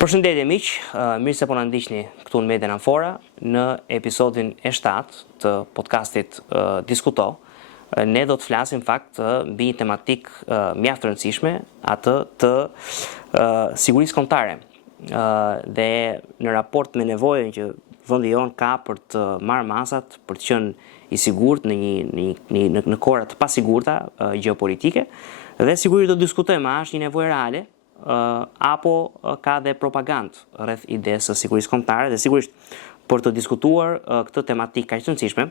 Përshëndetje miq, mirë se po na ndiqni këtu në Median Amfora në episodin e 7 të podcastit Diskuto. Ne do të flasim fakt mbi një tematik mjaft të rëndësishme, atë të sigurisë kombëtare. Dhe në raport me nevojën që vendi jon ka për të marrë masat, për të qenë i sigurt në kora të pasigurta gjeopolitike, dhe sigurisht do të diskutojmë a është një nevojë reale apo ka dhe propagandë rreth idesë së sigurisë kombëtare. Dhe sigurisht për të diskutuar këtë tematikë kaq të rëndësishme,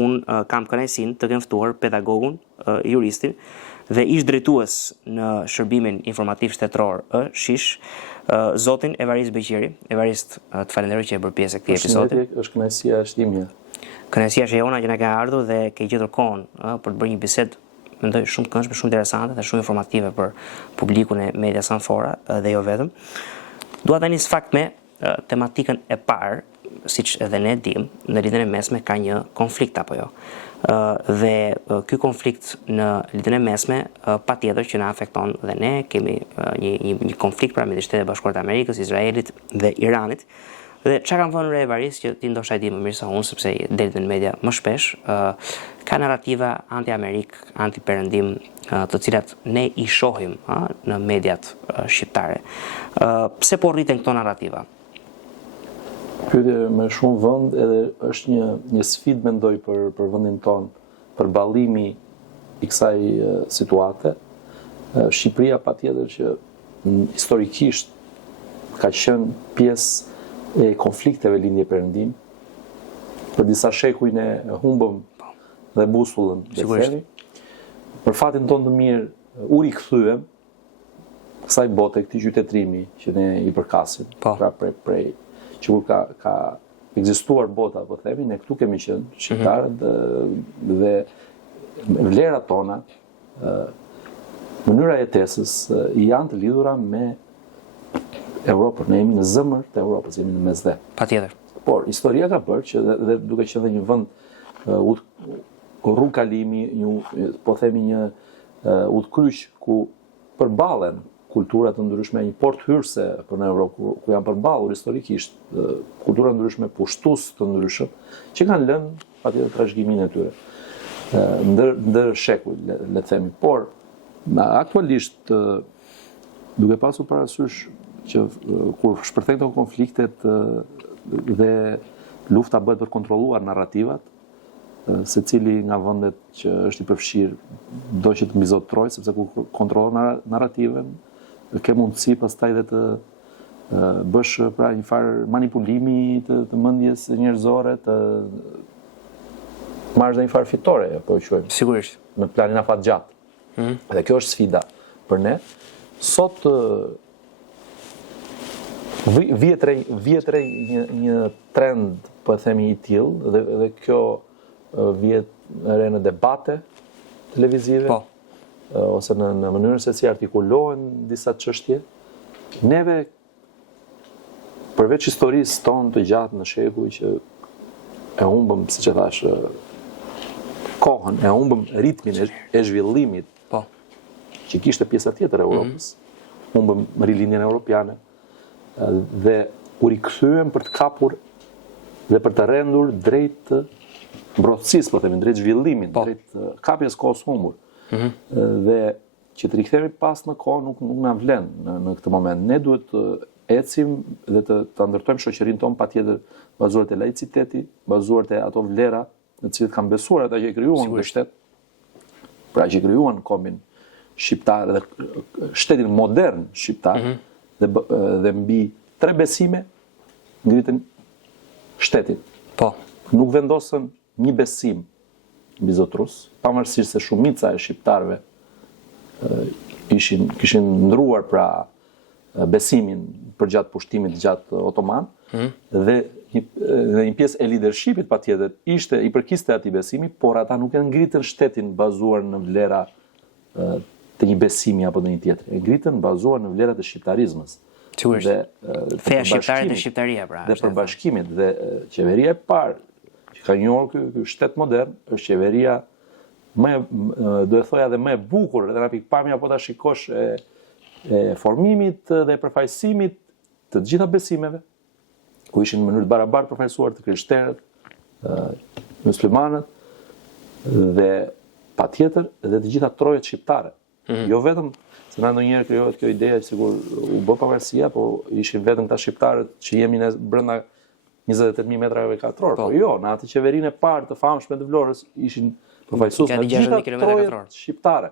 unë kam kënaqësinë të kem ftuar pedagogun, juristin dhe ish drejtues në shërbimin informativ shtetëror SHISH, zotin Evarist Beqiri. Evarist, të falenderoj që e bërë pjesë e këtij episodi. Është kënaqësia është ime. Kënaqësia është e jona që na ka ardhur dhe ke gjetur kohën për të bërë një bisedë mendoj shumë të këndshme, shumë interesante dhe shumë informative për publikun e Medias Amfora dhe jo vetëm. Dua tani nis fakt me tematikën e parë, siç edhe ne dim, në lidhjen e mesme ka një konflikt apo jo. Dhe ky konflikt në lidhjen e mesme patjetër që na afekton dhe ne kemi një konflikt pra midis Shtetit Bashkuar të Amerikës, Izraelit dhe Iranit. Dhe çka kam thënë Evarist, që ti ndoshta e di më mirë se unë sepse del në media më shpesh, ka narrativa anti-Amerik, anti-perëndim, të cilat ne i shohim në mediat shqiptare. Pse po rriten këto narrativa? Pyetje me shumë vend, edhe është një sfidë mendoj për vendin ton, për ballimi i kësaj situate. Shqipëria patjetër që historikisht ka qenë pjesë e konflikteve lindje perëndim. Për disa shekuj ne humbëm dhe busullën dhe themi. Për fatin tonë të mirë u rikthyem kësaj bote, këtij qytetrimi që ne i përkasim. Pra prej që kur ka ekzistuar bota, po themi, ne këtu kemi qenë shqiptarët dhe vlerat tona, mënyra e jetesës janë të lidhura me Europën. Ne jemi në zemër të Europës, jemi në mesdhe. Patjetër. Por historia ka bërë që dhe duke qenë një vend rrugkalimi, po themi një udhkryq ku përballen kultura të ndryshme, një portë hyrëse për në Europë ku janë përballur historikisht kultura ndryshme, pushtues të ndryshëm, që kanë lënë patjetër trashëgiminë e tyre ndër shekuj, le të themi. Por aktualisht duke pasur parasysh që kur shpërthejnë këto konfliktet dhe lufta bëhet për kontrolluar narrativat, secili nga vendet që është i përfshirë do që të mbizotroj, sepse kur kontrollon narrativen, ke mundësi pastaj dhe të bësh pra një farë manipulimi të mendjes njerëzore, të marrësh dhe një farë fitore, po e quajmë. Sigurisht. Në planin afatgjat. Dhe kjo është sfida për ne. Sot vjetre një trend, po e themi i tillë, dhe kjo vjet re në debate televizive, ose në mënyrën se si artikulohen disa çështje. Neve, përveç historisë tonë të gjatë në shekuj që e humbëm, siç e thash, kohën, e humbëm ritmin e zhvillimit, që kishte pjesa tjetër e Europës, humbëm rilindjen europiane, dhe u rikthyem për të kapur dhe për të rendur drejt mbrojtësisë, po themi, drejt zhvillimit, drejt kapjes kohës humbur. Dhe që të rikthehemi pas në kohë nuk na vlen në këtë moment. Ne duhet të ecim dhe të ndërtojmë shoqërinë tonë patjetër bazuar te laiciteti, bazuar te ato vlera në të cilat kanë besuar ata që krijuan këtë shtet, pra që krijuan kombin shqiptar dhe shtetin modern shqiptar. Dhe mbi 3 besime ngritën shtetin. Nuk vendosën një besim mbi Zotrus, pavarësisht se shumica e shqiptarëve kishin ndruar pra besimin përgjatë pushtimit gjatë otoman, dhe një pjesë e leadershipit patjetër i përkiste atij besimi, por ata nuk e ngritën shtetin bazuar në vlera të një besimi apo të një tjetër. E ngritën bazuar në vlerat e shqiptarizmës. Feja shqiptare dhe shqiptaria, pra. Dhe përbashkimit. Dhe qeveria e parë që ka njohur ky shtet modern është qeveria do e thoja dhe më e bukur, edhe nga pikpamja po ta shikosh e formimit dhe përfaqësimit të gjitha besimeve, ku ishin në mënyrë të barabartë përfaqësuar të krishterët, muslimanët dhe patjetër edhe të gjitha trojet shqiptare. Jo vetëm se na ndonjëherë krijohet kjo ideja që sigur u bë pavarësia, po ishin vetëm ta shqiptarët që jemi ne brenda 28.000 metrave katror. Po jo, në atë qeverinë e parë të famshme të Vlorës ishin përfaqësues nga gjitha trojet shqiptare.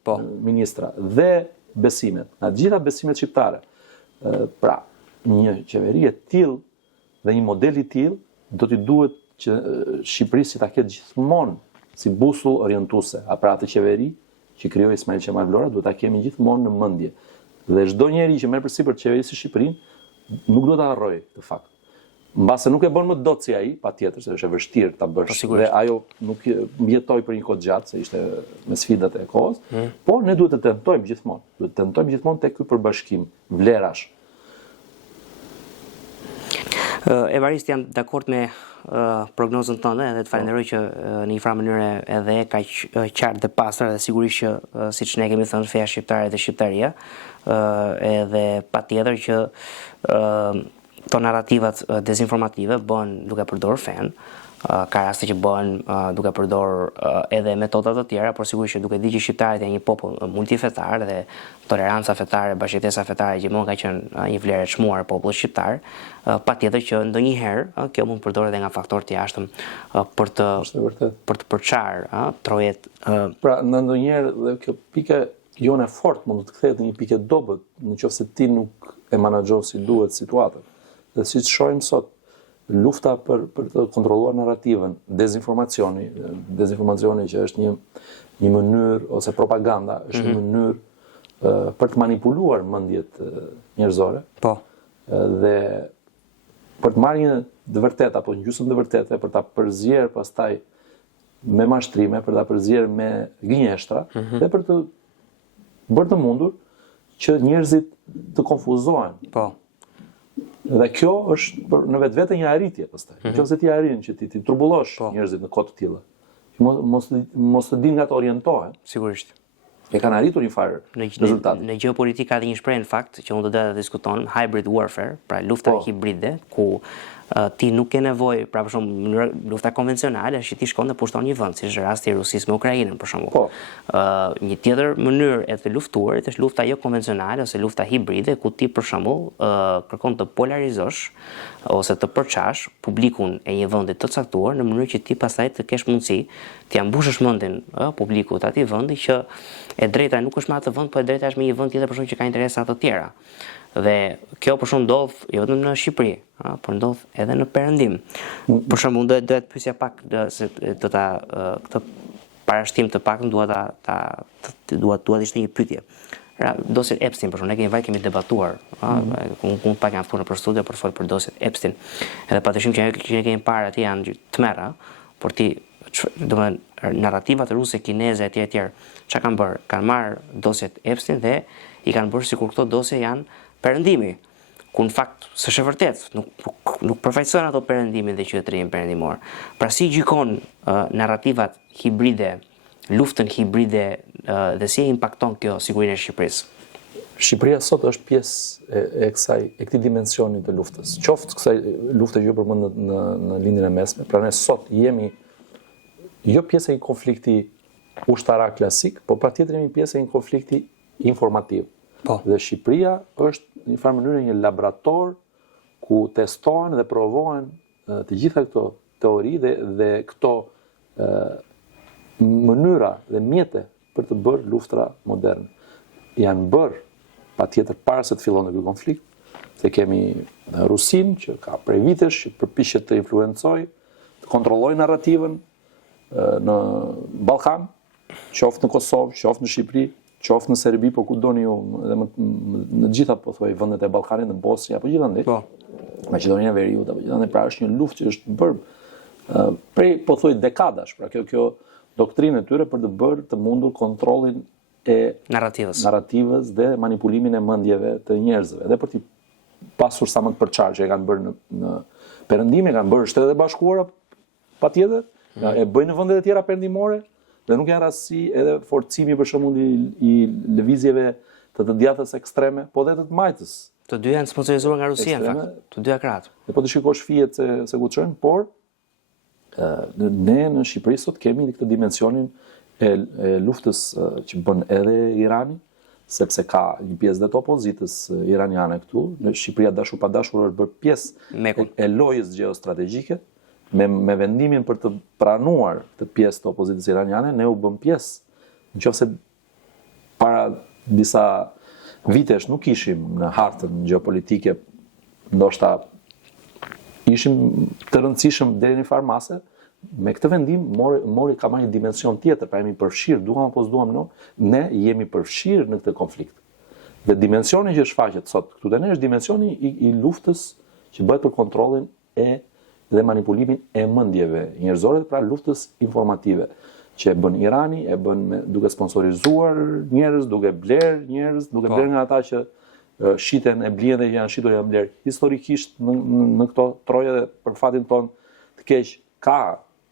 Po, ministra dhe besimet, nga gjitha besimet shqiptare. Pra, një qeveri e tillë dhe një model i tillë do t'i duhet që Shqipërisë ta ketë gjithmonë si busull orientuese, pra atë qeveri që krijoi Ismail Qemal Vlora duhet ta kemi gjithmonë në mendje. Dhe çdo njeri që merr përsipër të qeverisë së Shqipërinë nuk do ta harrojë këtë fakt. Mbase nuk e bën më dot si ai, patjetër se është e vështirë ta bësh. Dhe ajo nuk mjetoi për një kohë gjatë, se ishte me sfidat e kohës, por ne duhet të tentojmë gjithmonë. Duhet të tentojmë gjithmonë tek ky përbashkim vlerash. Evarist, jam dakord me prognozën tënde edhe të falenderoj që në një farë mënyrë edhe ka qartë dhe pastër dhe sigurisht që siç ne kemi thënë feja shqiptare dhe shqiptaria edhe patjetër që to narrativat dezinformative bëhen duke përdorur fen. Ka raste që bëhen duke përdor edhe metoda të tjera, por sigurisht që duke ditë që shqiptarët janë një popull multifetar dhe toleranca fetare, bashkëjetesa fetare gjithmonë ka qenë një vlerë e çmuar e popullit shqiptar, patjetër që ndonjëherë kjo mund të përdoret edhe nga faktorë të jashtëm për të përçarë trojet. Pra, ndonjëherë dhe kjo pika jone fort mund të kthehet në një pikë dobët nëse ti nuk e menaxhon si duhet situatën. Dhe siç shohim sot, lufta për të kontrolluar narrativën, dezinformacioni që është një mënyrë ose propaganda, është një mënyrë për të manipuluar mendjet njerëzore. Po. Dhe për të marrë një të vërtetë apo një gjysmë të vërtetë, për ta përzier pastaj me mashtrime, për ta përzier me gënjeshtra dhe për të bërë të mundur që njerëzit të konfuzohen. Po. Dhe kjo është në vetvete një arritje pastaj. Nëse ti arrin që ti turbullosh njerëzit në kohë të tilla, mos të dinë nga të orientohen. Sigurisht. E kanë arritur një farë rezultat. Në gjeopolitikë ka dhe një shprehje në fakt që unë do të diskuton, hybrid warfare, pra lufta hibride, ku ti nuk ke nevojë, pra për shembull, lufta konvencionale është që ti shkon dhe pushton një vend, si është rasti i Rusisë me Ukrainën për shembull. Një tjetër mënyrë e të luftuarit është lufta jo konvencionale ose lufta hibride, ku ti për shembull kërkon të polarizosh ose të përçash publikun e një vendi të caktuar në mënyrë që ti pastaj të kesh mundësi të mbushësh mendin publikut atij vendi që e drejta nuk është me atë vend, por e drejta është me një vend tjetër për shkak që ka interesa të tjera. Dhe kjo për shkak ndodh jo vetëm në Shqipëri, por ndodh edhe në Perëndim. Për shembull, do të pyesja pak këtë parashtim të paktën dua të ishte një pyetje. Dosjet Epstein, për shembull, ne kemi debatuar, unë pak jam ftuar në studio për të folur për dosjet Epstein. Edhe patyshim që ne kemi parë aty janë tmerra, por ti domethënë narrativat ruse, kineze etj. Çka kanë bërë? Kanë marrë dosjet Epstein dhe i kanë bërë sikur këto dosje janë perëndimi. Ku në fakt s'është e vërtetë, nuk përfaqësojnë ato perëndimin dhe qytetërinë perëndimor. Pra si gjykon narrativat hibride, luftën hibride dhe si e impakton kjo sigurinë e Shqipërisë? Shqipëria sot është pjesë e këtij dimensioni të luftës. Qoftë kësaj lufte që ju përmend në lindjen e mesme, pra ne sot jemi jo pjesë e një konflikti ushtarak klasik, por patjetër jemi pjesë e një konflikti informativ. Dhe Shqipëria është në një farë mënyrë një laborator ku testohen dhe provohen të gjitha këto teori dhe këto mënyra dhe mjete për të bërë luftra moderne. Janë bërë patjetër para se të fillonte ky konflikt, se kemi Rusin që ka prej vitesh që përpiqet të influencojë, të kontrollojë narrativën në Ballkan, qoftë në Kosovë, qoftë në Shqipëri, qoftë në Serbi, po ku doni ju, edhe në gjitha po thuaj vendet e Ballkanit, në Bosnjë apo gjithandej. Maqedonia e Veriut apo gjithandej, pra është një luftë që është bërë prej po thuaj dekadash, pra kjo doktrinë e tyre për të bërë të mundur kontrollin e narrativës dhe manipulimin e mendjeve të njerëzve, dhe për të pasur sa më të përçarë që e kanë bërë në Perëndim, e kanë bërë Shtetet e Bashkuara patjetër, e bëjnë në vendet e tjera perëndimore. Dhe nuk janë rastësi edhe forcimi për shembull i lëvizjeve të djathtës ekstreme, po dhe të majtës Të dy janë sponsorizuar nga Rusia në fakt, të dyja krahët. Dhe po të shikosh fijet se ku çojnë, por ne në Shqipëri sot kemi këtë dimensionin e luftës që bën edhe Irani, sepse ka një pjesë dhe të opozitës iraniane këtu. Në Shqipëria dashur pa dashur është bërë pjesë e lojës gjeostrategjike, me vendimin për të pranuar këtë pjesë të opozitës iraniane, ne u bëm pjesë. Nëse para disa vitesh nuk ishim në hartën gjeopolitike, ndoshta ishim të rëndësishëm deri në një farë mase, me këtë vendim ka marrë një dimension tjetër, pra jemi përfshirë, duam apo s'duam ne jemi përfshirë në këtë konflikt. Dhe dimensioni që shfaqet sot këtu te ne është dimensioni i luftës që bëhet për kontrollin dhe manipulimin e mendjeve njerëzore, pra luftës informative që e bën Irani, e bën duke sponsorizuar njerëz, duke bler njerëz, duke bler nga ata që shiten e blien dhe janë shitur janë bler. Historikisht në këto troje dhe për fatin ton të keq ka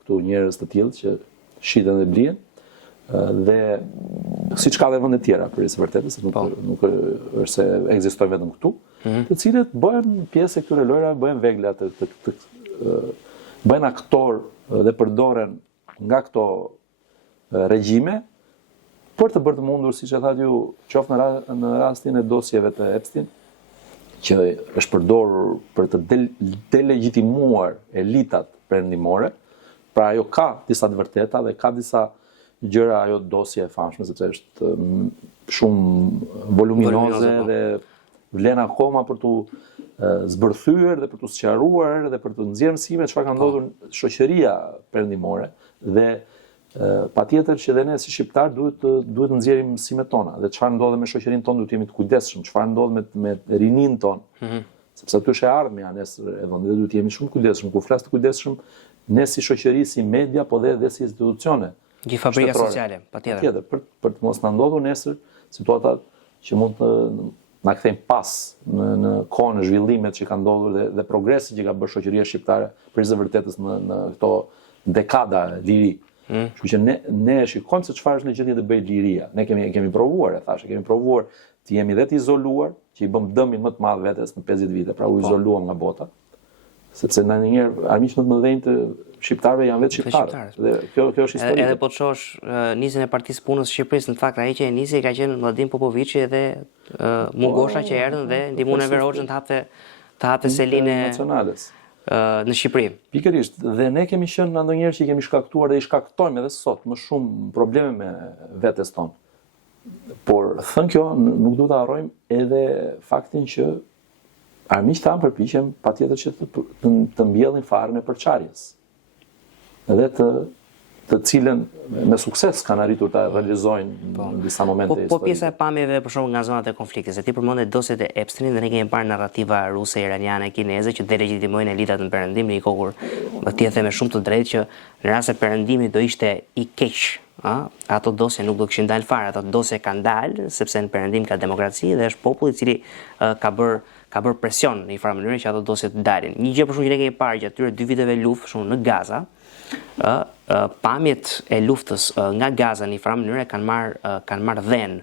këtu njerëz të tillë që shiten dhe blien dhe siç ka edhe vende tjera për së vërtetës, nuk është se ekzistojnë vetëm këtu, të cilët bëhen pjesë e këtyre lojrave, bëhen vegla bëhen aktor dhe përdoren nga këto regjime për të bërë të mundur, siç e thatë ju, qoftë në rastin e dosjeve të Epstein, që është përdorur për të delegitimuar elitat perëndimore, pra ajo ka disa të vërteta dhe ka disa gjëra, ajo dosje e famshme, sepse është shumë voluminoze dhe vlen akoma për të zbërthyer dhe për të sqaruar dhe për të nxjerrë mësime çfarë ka ndodhur shoqëria perëndimore dhe patjetër që dhe ne si shqiptar duhet të nxjerrim mësimet tona dhe çfarë ndodh me shoqërinë tonë duhet të jemi të kujdesshëm, çfarë ndodh me rinin tonë, sepse aty është e ardhmja nesër e vendit dhe duhet të jemi shumë të kujdesshëm. Kur flas të kujdesshëm, ne si shoqëri, si media, po dhe si institucione. Gjithë fabrika sociale, patjetër. Për të mos na ndodhur nesër situata që mund të na kthejmë pas në kohën e zhvillimet që kanë ndodhur dhe progresit që ka bërë shoqëria shqiptare për së vërtetës në këto dekada liri. Kështu që ne shikojmë se çfarë është legjendë të bëj liria. Ne kemi provuar, kemi provuar të jemi dhe të izoluar, që i bëm dëmin më të madh vetes në 50 vite, pra u izoluam nga bota. Sepse ndonjëherë armiqtë më të mëdhenj të shqiptarëve janë vetë shqiptarë. Dhe kjo është historia. Edhe po të shohësh nisjen e Partisë Punës së Shqipërisë, në fakt ai që e nisi ka qenë Mladim Popoviçi dhe Mungosha që erdhën dhe ndihmuan Enver Hoxhën të hapte selinë nacionales në Shqipëri. Pikërisht, dhe ne kemi qenë ndonjëherë që kemi shkaktuar dhe i shkaktojmë edhe sot më shumë probleme me vetes tonë. Por thënë kjo, nuk duhet ta harrojmë edhe faktin që armiqtë tanë përpiqen patjetër që të mbjellin farën e përçarjes. Edhe të cilën me sukses kanë arritur ta realizojnë në disa momente historike. Po pjesa e pamjeve për shembull nga zonat e konfliktit, se ti përmendë dosjet e Epsteinit dhe ne kemi parë narrativa ruse, iraniane, kineze që delegitimojnë elitat në perëndim në një kohë kur ti e the me shumë të drejtë që në rast se perëndimi do ishte i keq, ato dosje nuk do kishin dalë fare, ato dosje kanë dalë sepse në perëndim ka demokraci dhe është populli i cili ka bërë presion në një farë mënyrë që ato dosje të dalin. Një gjë për shkak që ne kemi parë gjatë atyre 2 viteve luftë shumë në Gaza, pamjet e luftës nga Gaza në një farë mënyrë kanë marrë dhenë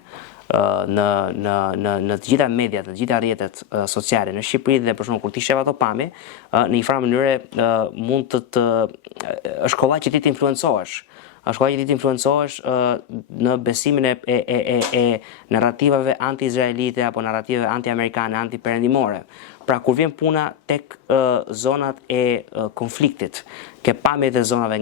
në të gjitha mediat, në të gjitha rrjetet sociale në Shqipëri dhe për shembull kur ti shef ato pamje, në një farë mënyrë mund është kollaj që ti të influencohesh. Është kollaj që ti të influencohesh në besimin e narrativave anti-izraelite apo narrativave anti-amerikane, anti-perëndimore. Pra kur vjen puna tek zonat e konfliktit, ke pamjet e zonave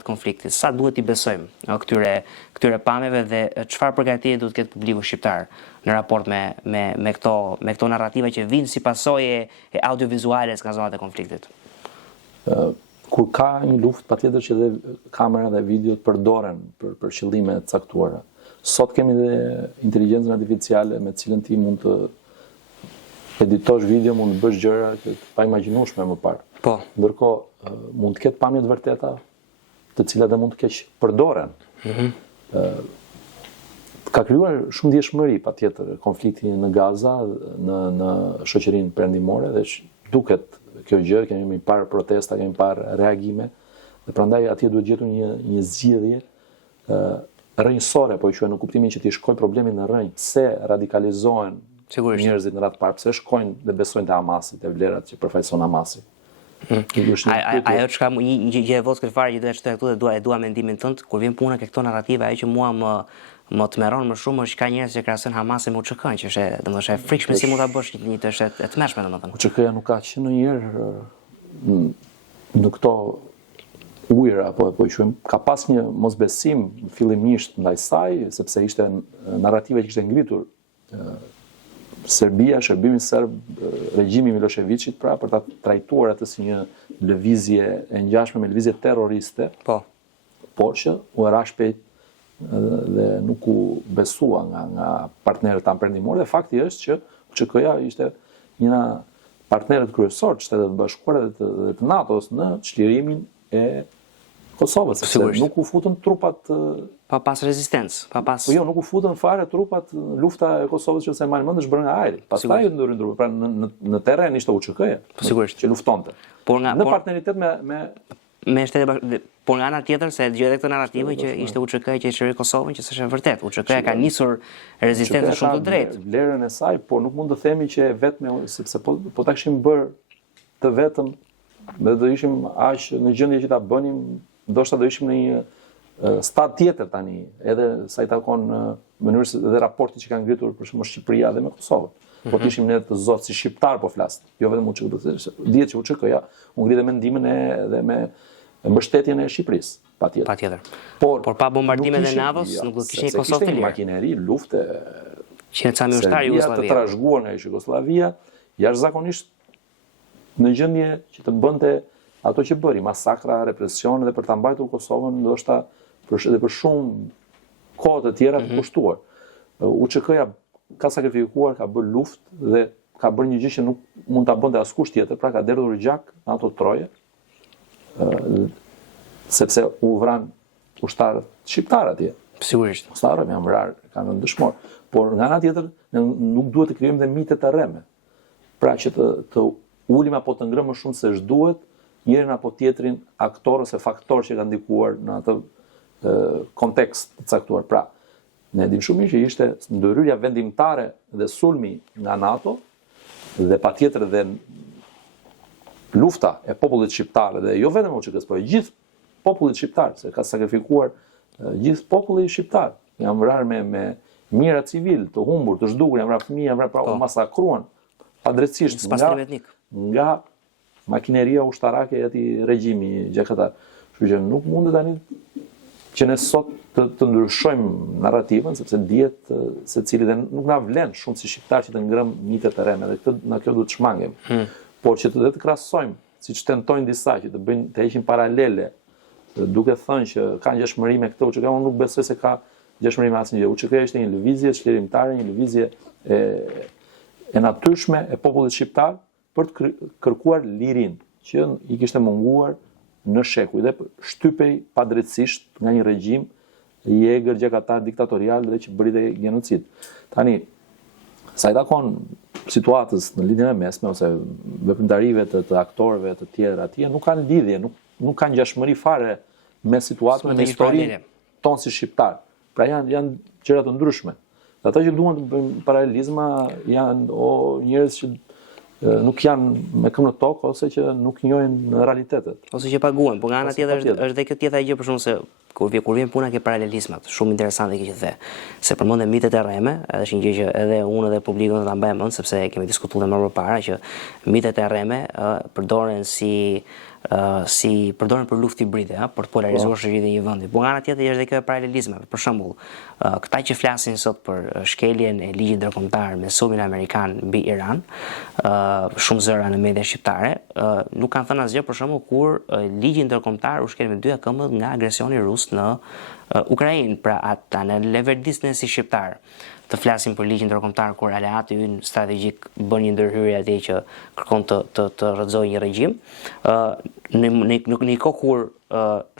të konfliktit, sa duhet i besojmë këtyre pamjeve dhe çfarë përgatitje duhet ketë publiku shqiptar në raport me këto narrativa që vinë si pasojë e audiovizuales nga zonat e konfliktit? Kur ka një luftë, patjetër që dhe kamera dhe videot përdoren për qëllime të caktuara. Sot kemi dhe inteligjencën artificiale me cilën ti mund të editosh video, mund të bësh gjëra që pa imagjinueshme më parë. Po. Ndërkohë mund të ketë pamje të vërteta, të cilat dhe mund të keq përdoren. Ka krijuar shumë ndjeshmëri patjetër konflikti në Gaza, në shoqërinë perëndimore dhe duket kjo gjë, kemi parë protesta, kemi parë reagime, dhe prandaj atje duhet gjetur një zgjidhje rrënjësore, po i quajnë në kuptimin që ti shkoj problemin në rrënjë, pse radikalizohen njerëzit në radhë parë pse shkojnë dhe besojnë te Hamasi, te vlerat që përfaqëson Hamasi. Ajo çka një gjë e vogël fare që do të shtojë këtu dhe dua mendimin tënd kur vjen puna ke këto narrative, ajo që mua më tmerron më shumë është ka njerëz që krahasojnë Hamasin me UÇK-n, që është domethënë e frikshme si mund ta bësh një të është e tmerrshme domethënë. UÇK-ja nuk ka qenë ndonjëherë në këto ujëra apo i quajmë, ka pas një mosbesim fillimisht ndaj saj, sepse ishte narrativa që kishte ngritur Serbia, shërbimi serb, regjimi Miloševićit pra për ta trajtuar atë si një lëvizje e ngjashme me lëvizje terroriste. Po. Por që u ra shpejt dhe nuk u besua nga partnerët tanë perëndimor, dhe fakti është që UÇK-ja ishte një nga partnerët kryesor të Shtetet Bashkuara dhe të NATO-s në çlirimin e Kosovës, sepse nuk u futën trupat pa pas rezistencë, pa pas. Po jo, nuk u futën fare trupat lufta e Kosovës që se mend është bërë nga ajri. Pastaj u ndërryn trupat, pra në terren ishte UÇK-ja. Po sigurisht që luftonte. Në partneritet me Shtetet, por nga ana tjetër se dëgjoj edhe këtë narrativë që ishte UÇK-ja që shëroi Kosovën, që s'është e vërtet. UÇK-ja ka nisur rezistencë shumë të drejtë. Vlerën e saj, por nuk mund të themi që e vetme, sepse po ta kishim bërë të vetëm, dhe do ishim aq në gjendje që ta bënim, ndoshta do ishim në një stad tjetër tani, edhe sa i takon mënyrës dhe raporti që kanë ngritur për shembull Shqipëria dhe me Kosovën. Po të ishim ne të zotë si shqiptar po flas, jo vetëm UÇK, dihet që UÇK-ja u ngri dhe mendimin dhe me mbështetjen e Shqipërisë, patjetër. Patjetër. Por pa bombardimet e NATO-s nuk do kishte një Kosovë të lirë. Makineri, lufte që ca ushtar Jugosllavia të trashëguar nga Jugosllavia, jashtëzakonisht në gjendje që të bënte ato që bëri, masakra, represion, dhe për ta mbajtur Kosovën ndoshta edhe për shumë kohë të tjera të kushtuar. UÇK-ja ka sakrifikuar, ka bërë luftë dhe ka bërë një gjë që nuk mund ta bënte askush tjetër, pra ka derdhur gjak në ato troje, sepse u vran ushtarët shqiptar atje. Sigurisht. Ushtarët janë vrarë, kanë qenë dëshmor. Por nga ana tjetër ne nuk duhet të krijojmë dhe mite të rreme. Pra që të ulim apo të ngrëmë më shumë se ç'duhet njërin apo tjetrin aktor ose faktor që ka ndikuar në atë kontekst të caktuar. Pra, ne dim shumë mirë që ishte ndërhyrja vendimtare dhe sulmi nga NATO dhe patjetër dhe lufta e popullit shqiptar dhe jo vetëm UÇK-s, por e gjithë popullit shqiptar, se ka sakrifikuar gjithë populli shqiptar. Janë vrarë me mijëra civil, të humbur, të zhdukur, janë vrarë fëmijë, janë vrarë, pra u masakruan padrejtisht nga makineria ushtarake e atij regjimi gjakatar. Kështu që nuk mundet tani që ne sot të ndryshojmë narrativën, sepse dihet secili dhe nuk na vlen shumë si shqiptar që të ngrëm mitet e rreme, dhe në kjo duhet të shmangemi. Por që të krahasojmë, siç tentojnë disa që të heqin paralele, duke thënë që ka ngjashmëri me këtë UÇK, unë nuk besoj se ka ngjashmëri me asnjë gjë. UÇK ishte një lëvizje çlirimtare, një lëvizje e natyrshme e popullit shqiptar për të kërkuar lirinë që i kishte munguar në shekuj dhe shtypej padrejtisht nga një regjim i egër gjakatar diktatorial dhe që bëri dhe genocid. Tani, sa i takon situatës në lidhjen e mesme ose veprimtarive të aktorëve të tjerë atje, nuk kanë lidhje, nuk kanë ngjashmëri fare me situatën dhe historinë tonë si shqiptar. Pra janë gjëra të ndryshme. Dhe ata që duan të bëjnë paralelizma janë njerëz që nuk janë me këmbë në tokë ose që nuk njohin realitetet. Ose që paguajnë, por nga ana tjetër është edhe kjo tjetra gjë për shkak se kur vjen puna ke paralelizmat, shumë interesante kjo që the. Se përmendën mitet e rreme, edhe është një gjë që edhe unë dhe publiku do ta mbajmë mend sepse kemi diskutuar më parë që mitet e rreme përdoren përdoren për luftë hibride, për të polarizuar shoqërinë e një vendi. Por nga ana tjetër është edhe kjo e paralelizmave. Për shembull, këta që flasin sot për shkeljen e ligjit ndërkombëtar me sumin amerikan mbi Iran, shumë zëra në media shqiptare, nuk kanë thënë asgjë për shembull kur ligji ndërkombëtar u shkel me dyja këmbët nga agresioni rus në Ukrainë. Pra ata në leverdisnë si shqiptar të flasim për ligjin ndërkombëtar kur aleati ynë strategjik bën një ndërhyrje atje që kërkon të rrëzojë një regjim. Në një kohë kur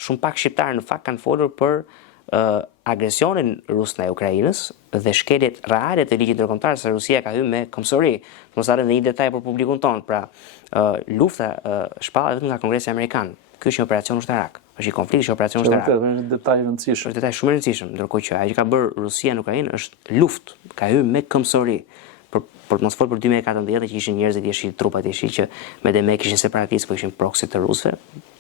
shumë pak shqiptarë në fakt kanë folur për agresionin rus ndaj Ukrainës dhe shkeljet reale të ligjit ndërkombëtar se Rusia ka hyrë me këmbësori. Mos harroni një detaj për publikun ton, pra lufta shpallet vetëm nga Kongresi Amerikan. Ky është një operacion ushtarak. Është një konflikt, është operacion ushtarak. Është një detaj i rëndësishëm. Është detaj shumë i rëndësishëm, ndërkohë që ajo që ka bërë Rusia në Ukrainë është luftë, ka hyrë me këmbësori. për mos fol për 2014 që ishin njerëzit, ishin trupat, ishin që me dhe me kishin separatistë, po ishin proxy të rusëve,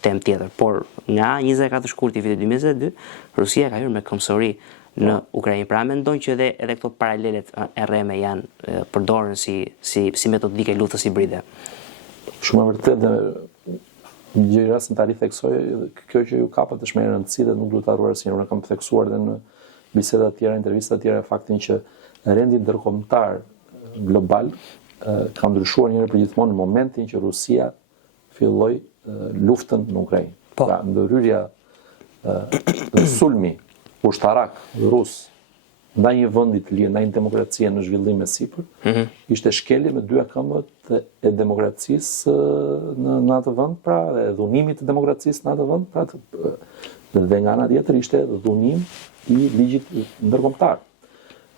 temë tjetër. Por nga 24 shkurti vitit 2022, Rusia ka hyrë me këmbësori në Ukrainë. Pra mendon që edhe këto paralelet e rreme janë përdorën si metodike luftës hibride. Shumë e vërtetë dhe gjë rastin tani theksoj, kjo që ju kapët është më e rëndësishme dhe nuk duhet ta harruar asnjëherë. Unë kam theksuar edhe në biseda të tjera, intervista të tjera, faktin që rendi ndërkombëtar global ka ndryshuar njëherë për gjithmonë në momentin që Rusia filloi luftën në Ukrainë. Pra ndërhyrja dhe sulmi ushtarak rus ndaj një vendi të lirë, ndaj një demokracie në zhvillim me sipër, ishte shkelje me dy këmbët e demokracisë në atë vend, pra dhe dhunimit të demokracisë në atë vend, pra dhe nga ana tjetër ishte dhunim i ligjit ndërkombëtar.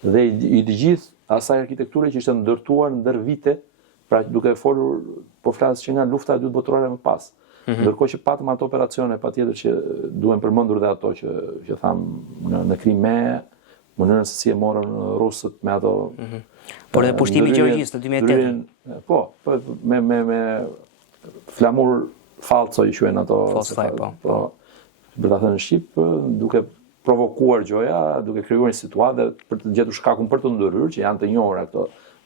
Dhe i të gjithë asaj arkitekture që ishte ndërtuar ndër vite, pra duke folur, po flas që nga lufta e dytë botërore më pas. Ndërkohë që patëm ato operacione, patjetër që duhen përmendur dhe ato që tham në Krime, mënyrën se si e morën rusët me ato. Por edhe pushtimi i Gjeorgjisë në 2008. Po, me flamur falco i quhen ato. Po. Për ta thënë në shqip, duke provokuar gjoja, duke krijuar një situatë për të gjetur shkakun për të ndërhyrë, që janë të njohura këto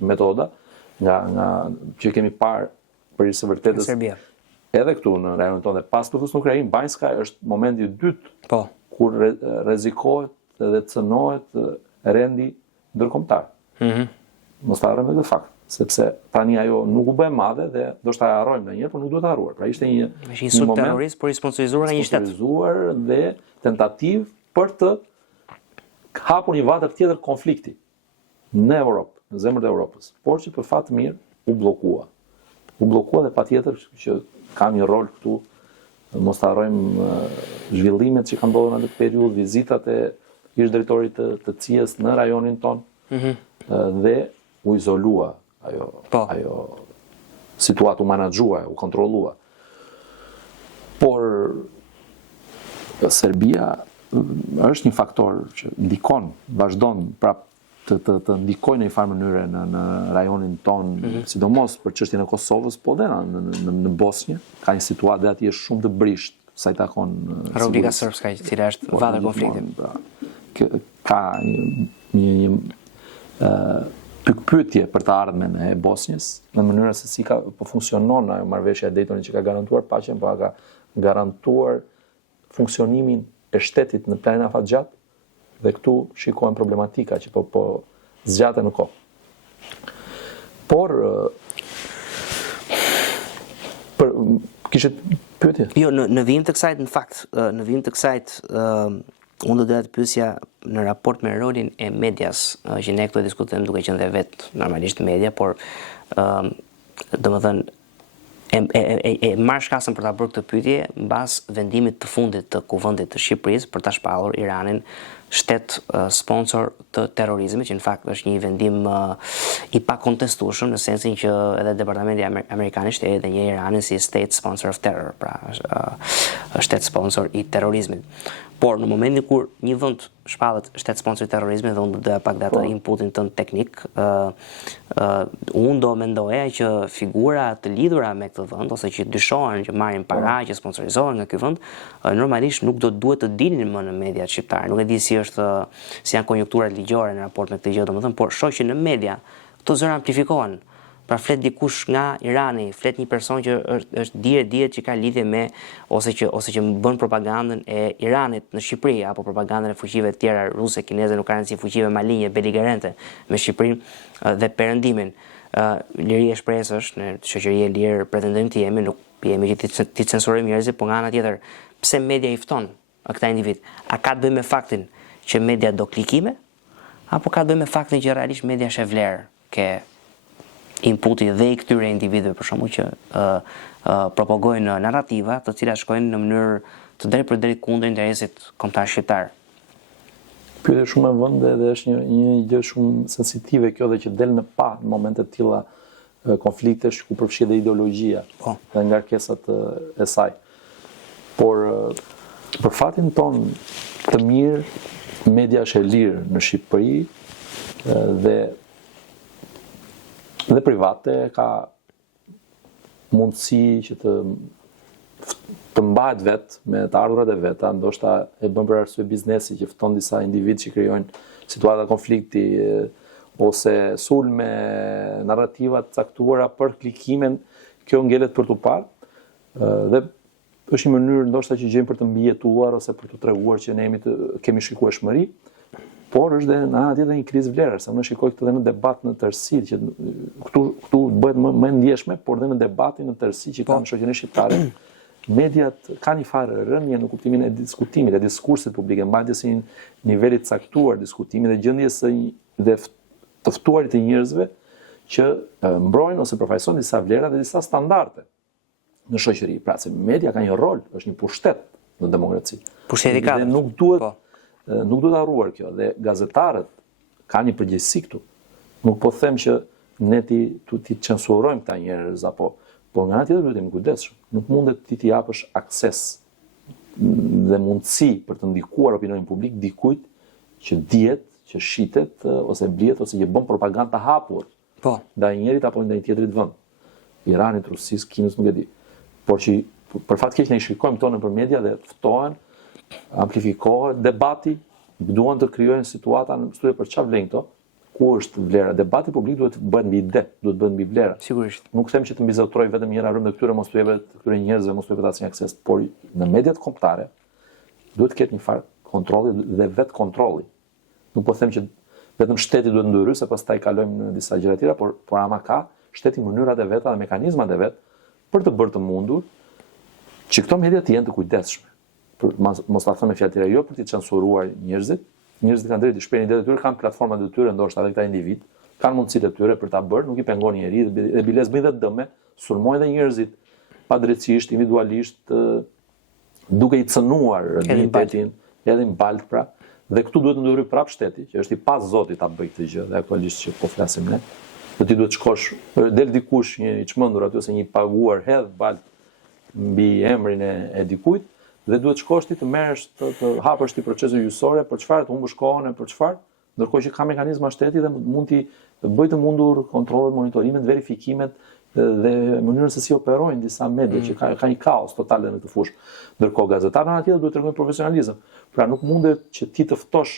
metoda, nga që kemi parë për së vërtetës. Serbia. Edhe këtu në rajonin tonë, pas luftës në Ukrainë, Banjska është momenti i dytë kur rrezikohet dhe cënohet rendi ndërkombëtar. Mos ta harrojmë këtë fakt, sepse tani ajo nuk u bë e madhe dhe do të harrojmë ndonjëherë, por nuk duhet ta harruar. Pra ishte një insult terrorist, por i sponsorizuar nga një shtet. Sponsorizuar dhe tentativë për të hapur një vatër tjetër konflikti në Europë, në zemër të Europës, por që për fat të mirë u bllokua. U bllokua dhe patjetër që ka një rol këtu, mos ta harrojmë zhvillimet që kanë ndodhur në atë periudhë, vizitat e ish drejtorit të CIA-s në rajonin ton, dhe u izolua ajo situatë, u menaxhua, u kontrollua. Por Serbia është një faktor që ndikon, vazhdon prap të ndikojnë në një farë mënyre në rajonin ton, sidomos për çështjen e Kosovës, po dhe në Bosnjë, ka një situatë dhe atje është shumë të brisht sa i takon Republika Srpska, e cila është vatër konflikti. Ka një pikpyetje për të ardhmen e Bosnjës, në mënyrën se si po funksionon ajo marrëveshja e Daytonit që ka garantuar paqen, po ka garantuar funksionimin e shtetit në planin afatgjat, dhe këtu shikohen problematika që po zgjaten në kohë. Por kishe pyetje? Jo, në vijim të kësajt, në fakt, në vijim të kësajt, unë do doja të pyesja në raport me rolin e medias, që ne këtu e diskutojmë duke qenë dhe vetë normalisht media, por domethënë e marr shkasën për ta bërë këtë pyetje mbas vendimit të fundit të Kuvendit të Shqipërisë për ta shpallur Iranin shtet sponsor të terrorizmit, që në fakt është një vendim i pakontestueshëm në sensin që edhe Departamenti Amerikan e shtetit dhe një Iranin si state sponsor of terror, pra shtet sponsor i terrorizmit. Por në momentin kur një vend shpallet shtet sponsor i terrorizmit, dhe unë do pak data inputin tënd teknik, unë do mendoja që figura të lidhura me këtë vend ose që dyshohen që marrin para, që sponsorizohen nga ky vend, normalisht nuk do duhet të dilnin më në mediat shqiptare. Nuk e di si janë konjunkturat ligjore në raport me këtë gjë, domethënë, por shoh që në media këto zëra amplifikohen. Pra flet dikush nga Irani, flet një person që është dihet që ka lidhje me ose që bën propagandën e Iranit në Shqipëri, apo propagandën e fuqive të tjera ruse, kineze, nuk kanë si fuqive malinje, beligerente me Shqipërinë dhe perëndimin. Liria e shpresës është në shoqëri e lirë, pretendojmë të jemi, nuk jemi që ti censurojmë njerëzit, por nga ana tjetër, pse media i fton këta individ? A ka të bëjë me faktin që media do klikime, apo ka të bëjë me faktin që realisht media sheh vlerë ke inputi dhe i këtyre individëve, për shembull, që propagojnë narrativa të cilat shkojnë në mënyrë të drejtë për drejt kundër interesit kombëtar shqiptar. Pyetje shumë e vëndë dhe është një gjë shumë sensitive kjo, dhe që del në pa në momente të tilla konfliktesh ku përfshihet dhe ideologjia dhe ngarkesat e saj. Por për fatin ton të mirë, media është e lirë në Shqipëri dhe Dhe private ka mundësi që të mbahet vetë me të ardhurat e veta, ndoshta e bën për arsye biznesi që fton disa individ që krijojnë situata konflikti ose sulme, narrativa të caktuara për klikimin, kjo ngelet për tu parë. Dhe është një mënyrë ndoshta që gjejmë për të mbijetuar ose për të treguar që ne kemi shikueshmëri, por është dhe në anë tjetër një krizë vlerë, se unë shikoj këtë dhe në debat në tërësi, që këtu bëhet më ndjeshme, por dhe në debatin në tërësi që ka në shoqërinë shqiptare, mediat ka një farë rënje në kuptimin e diskutimit, e diskursit publik, e mbajtjes së një nivelit caktuar diskutimit dhe gjendjes dhe të ftuarit të njerëzve që mbrojnë ose përfaqësojnë disa vlera dhe disa standarde në shoqëri. Pra se media ka një rol, është një pushtet në demokraci. Pushteti ka. Dhe nuk duhet harruar kjo, dhe gazetarët kanë një përgjegjësi këtu. Nuk po them që ne ti censurojmë këta njerëz apo, por nga ana tjetër duhet të jemi kujdesshëm. Nuk mundet ti t'i japësh akses dhe mundësi për të ndikuar opinionin publik dikujt që dihet, që shitet ose blihet ose që bën propagandë të hapur. Ndaj njërit apo ndaj tjetrit vend. Iranit, Rusisë, Kinës, nuk e di. Por që për fat keq ne i shikojmë këto nëpër media dhe ftohen, amplifikohet debati, duan të krijojnë situata në studie për çfarë vlen këto, ku është vlera. Debati publik duhet të bëhet mbi ide, duhet të bëhet mbi vlera. Sigurisht. Nuk them që të mbizotroj vetëm njëra rrëm dhe këtyre mos t'u jepet këtyre njerëzve mos t'u jepet asnjë akses, por në mediat kombëtare duhet të ketë një farë kontrolli dhe vetë kontrolli. Nuk po them që vetëm shteti duhet ndërhyjë se pastaj kalojmë në disa gjëra tjera, por ama ka shteti mënyrat e veta dhe mekanizmat e vet për të bërë të mundur që këto media të jenë të kujdesshme. Mos ta them me fjalë tjera, jo për të censuruar njerëzit. Njerëzit kanë drejtë të shprehin idetë e tyre, kanë platformat e tyre, ndoshta edhe këta individ kanë mundësitë e tyre për ta bërë, nuk i pengon njeriu dhe biles bëjnë dhe dëme, sulmojnë dhe njerëzit padrejtisht, individualisht, duke i cënuar dignitetin, edhe mbalt pra. Dhe këtu duhet të ndërhyjë prapë shteti, që është i pas zotit ta bëjë këtë gjë, dhe aktualisht që po flasim ne. Dhe ti duhet të shkosh, del dikush një i çmendur aty ose një i paguar hedh balt mbi emrin e dikujt, dhe duhet shkosh ti të merresh të hapësh ti procese gjyqësore për çfarë, të humbësh kohën e për çfarë, ndërkohë që ka mekanizma shteti dhe mund ti bëj të mundur kontrollet, monitorimet, verifikimet dhe mënyrën se si operojnë disa media që ka një kaos total në këtë fushë. Ndërkohë gazetarët në atje duhet të tregojnë profesionalizëm. Pra nuk mundet që ti të ftosh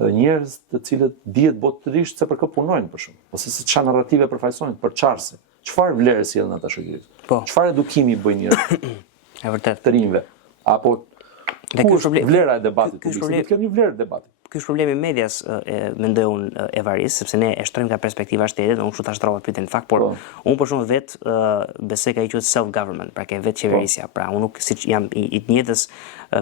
njerëz të cilët dihet botërisht se për kë punojnë për shkak, ose se çfarë narrative përfaqësojnë, për çfarëse. Çfarë vlerë sjellin ata shoqërisë? Çfarë edukimi bëjnë njerëzit? E vërtet. Të rinjve. Apo ku është vlera e debatit publik? Kjo një vlerë debatit. Ky është problemi i medias, mendoj unë e varis, sepse ne e shtrojmë nga perspektiva e shtetit, unë kështu ta shtrova pyetjen në fakt, por unë për shkak vetë besoj ka i quhet self-government, pra ke vetë qeverisja. Pra unë nuk siç jam i të njëjtës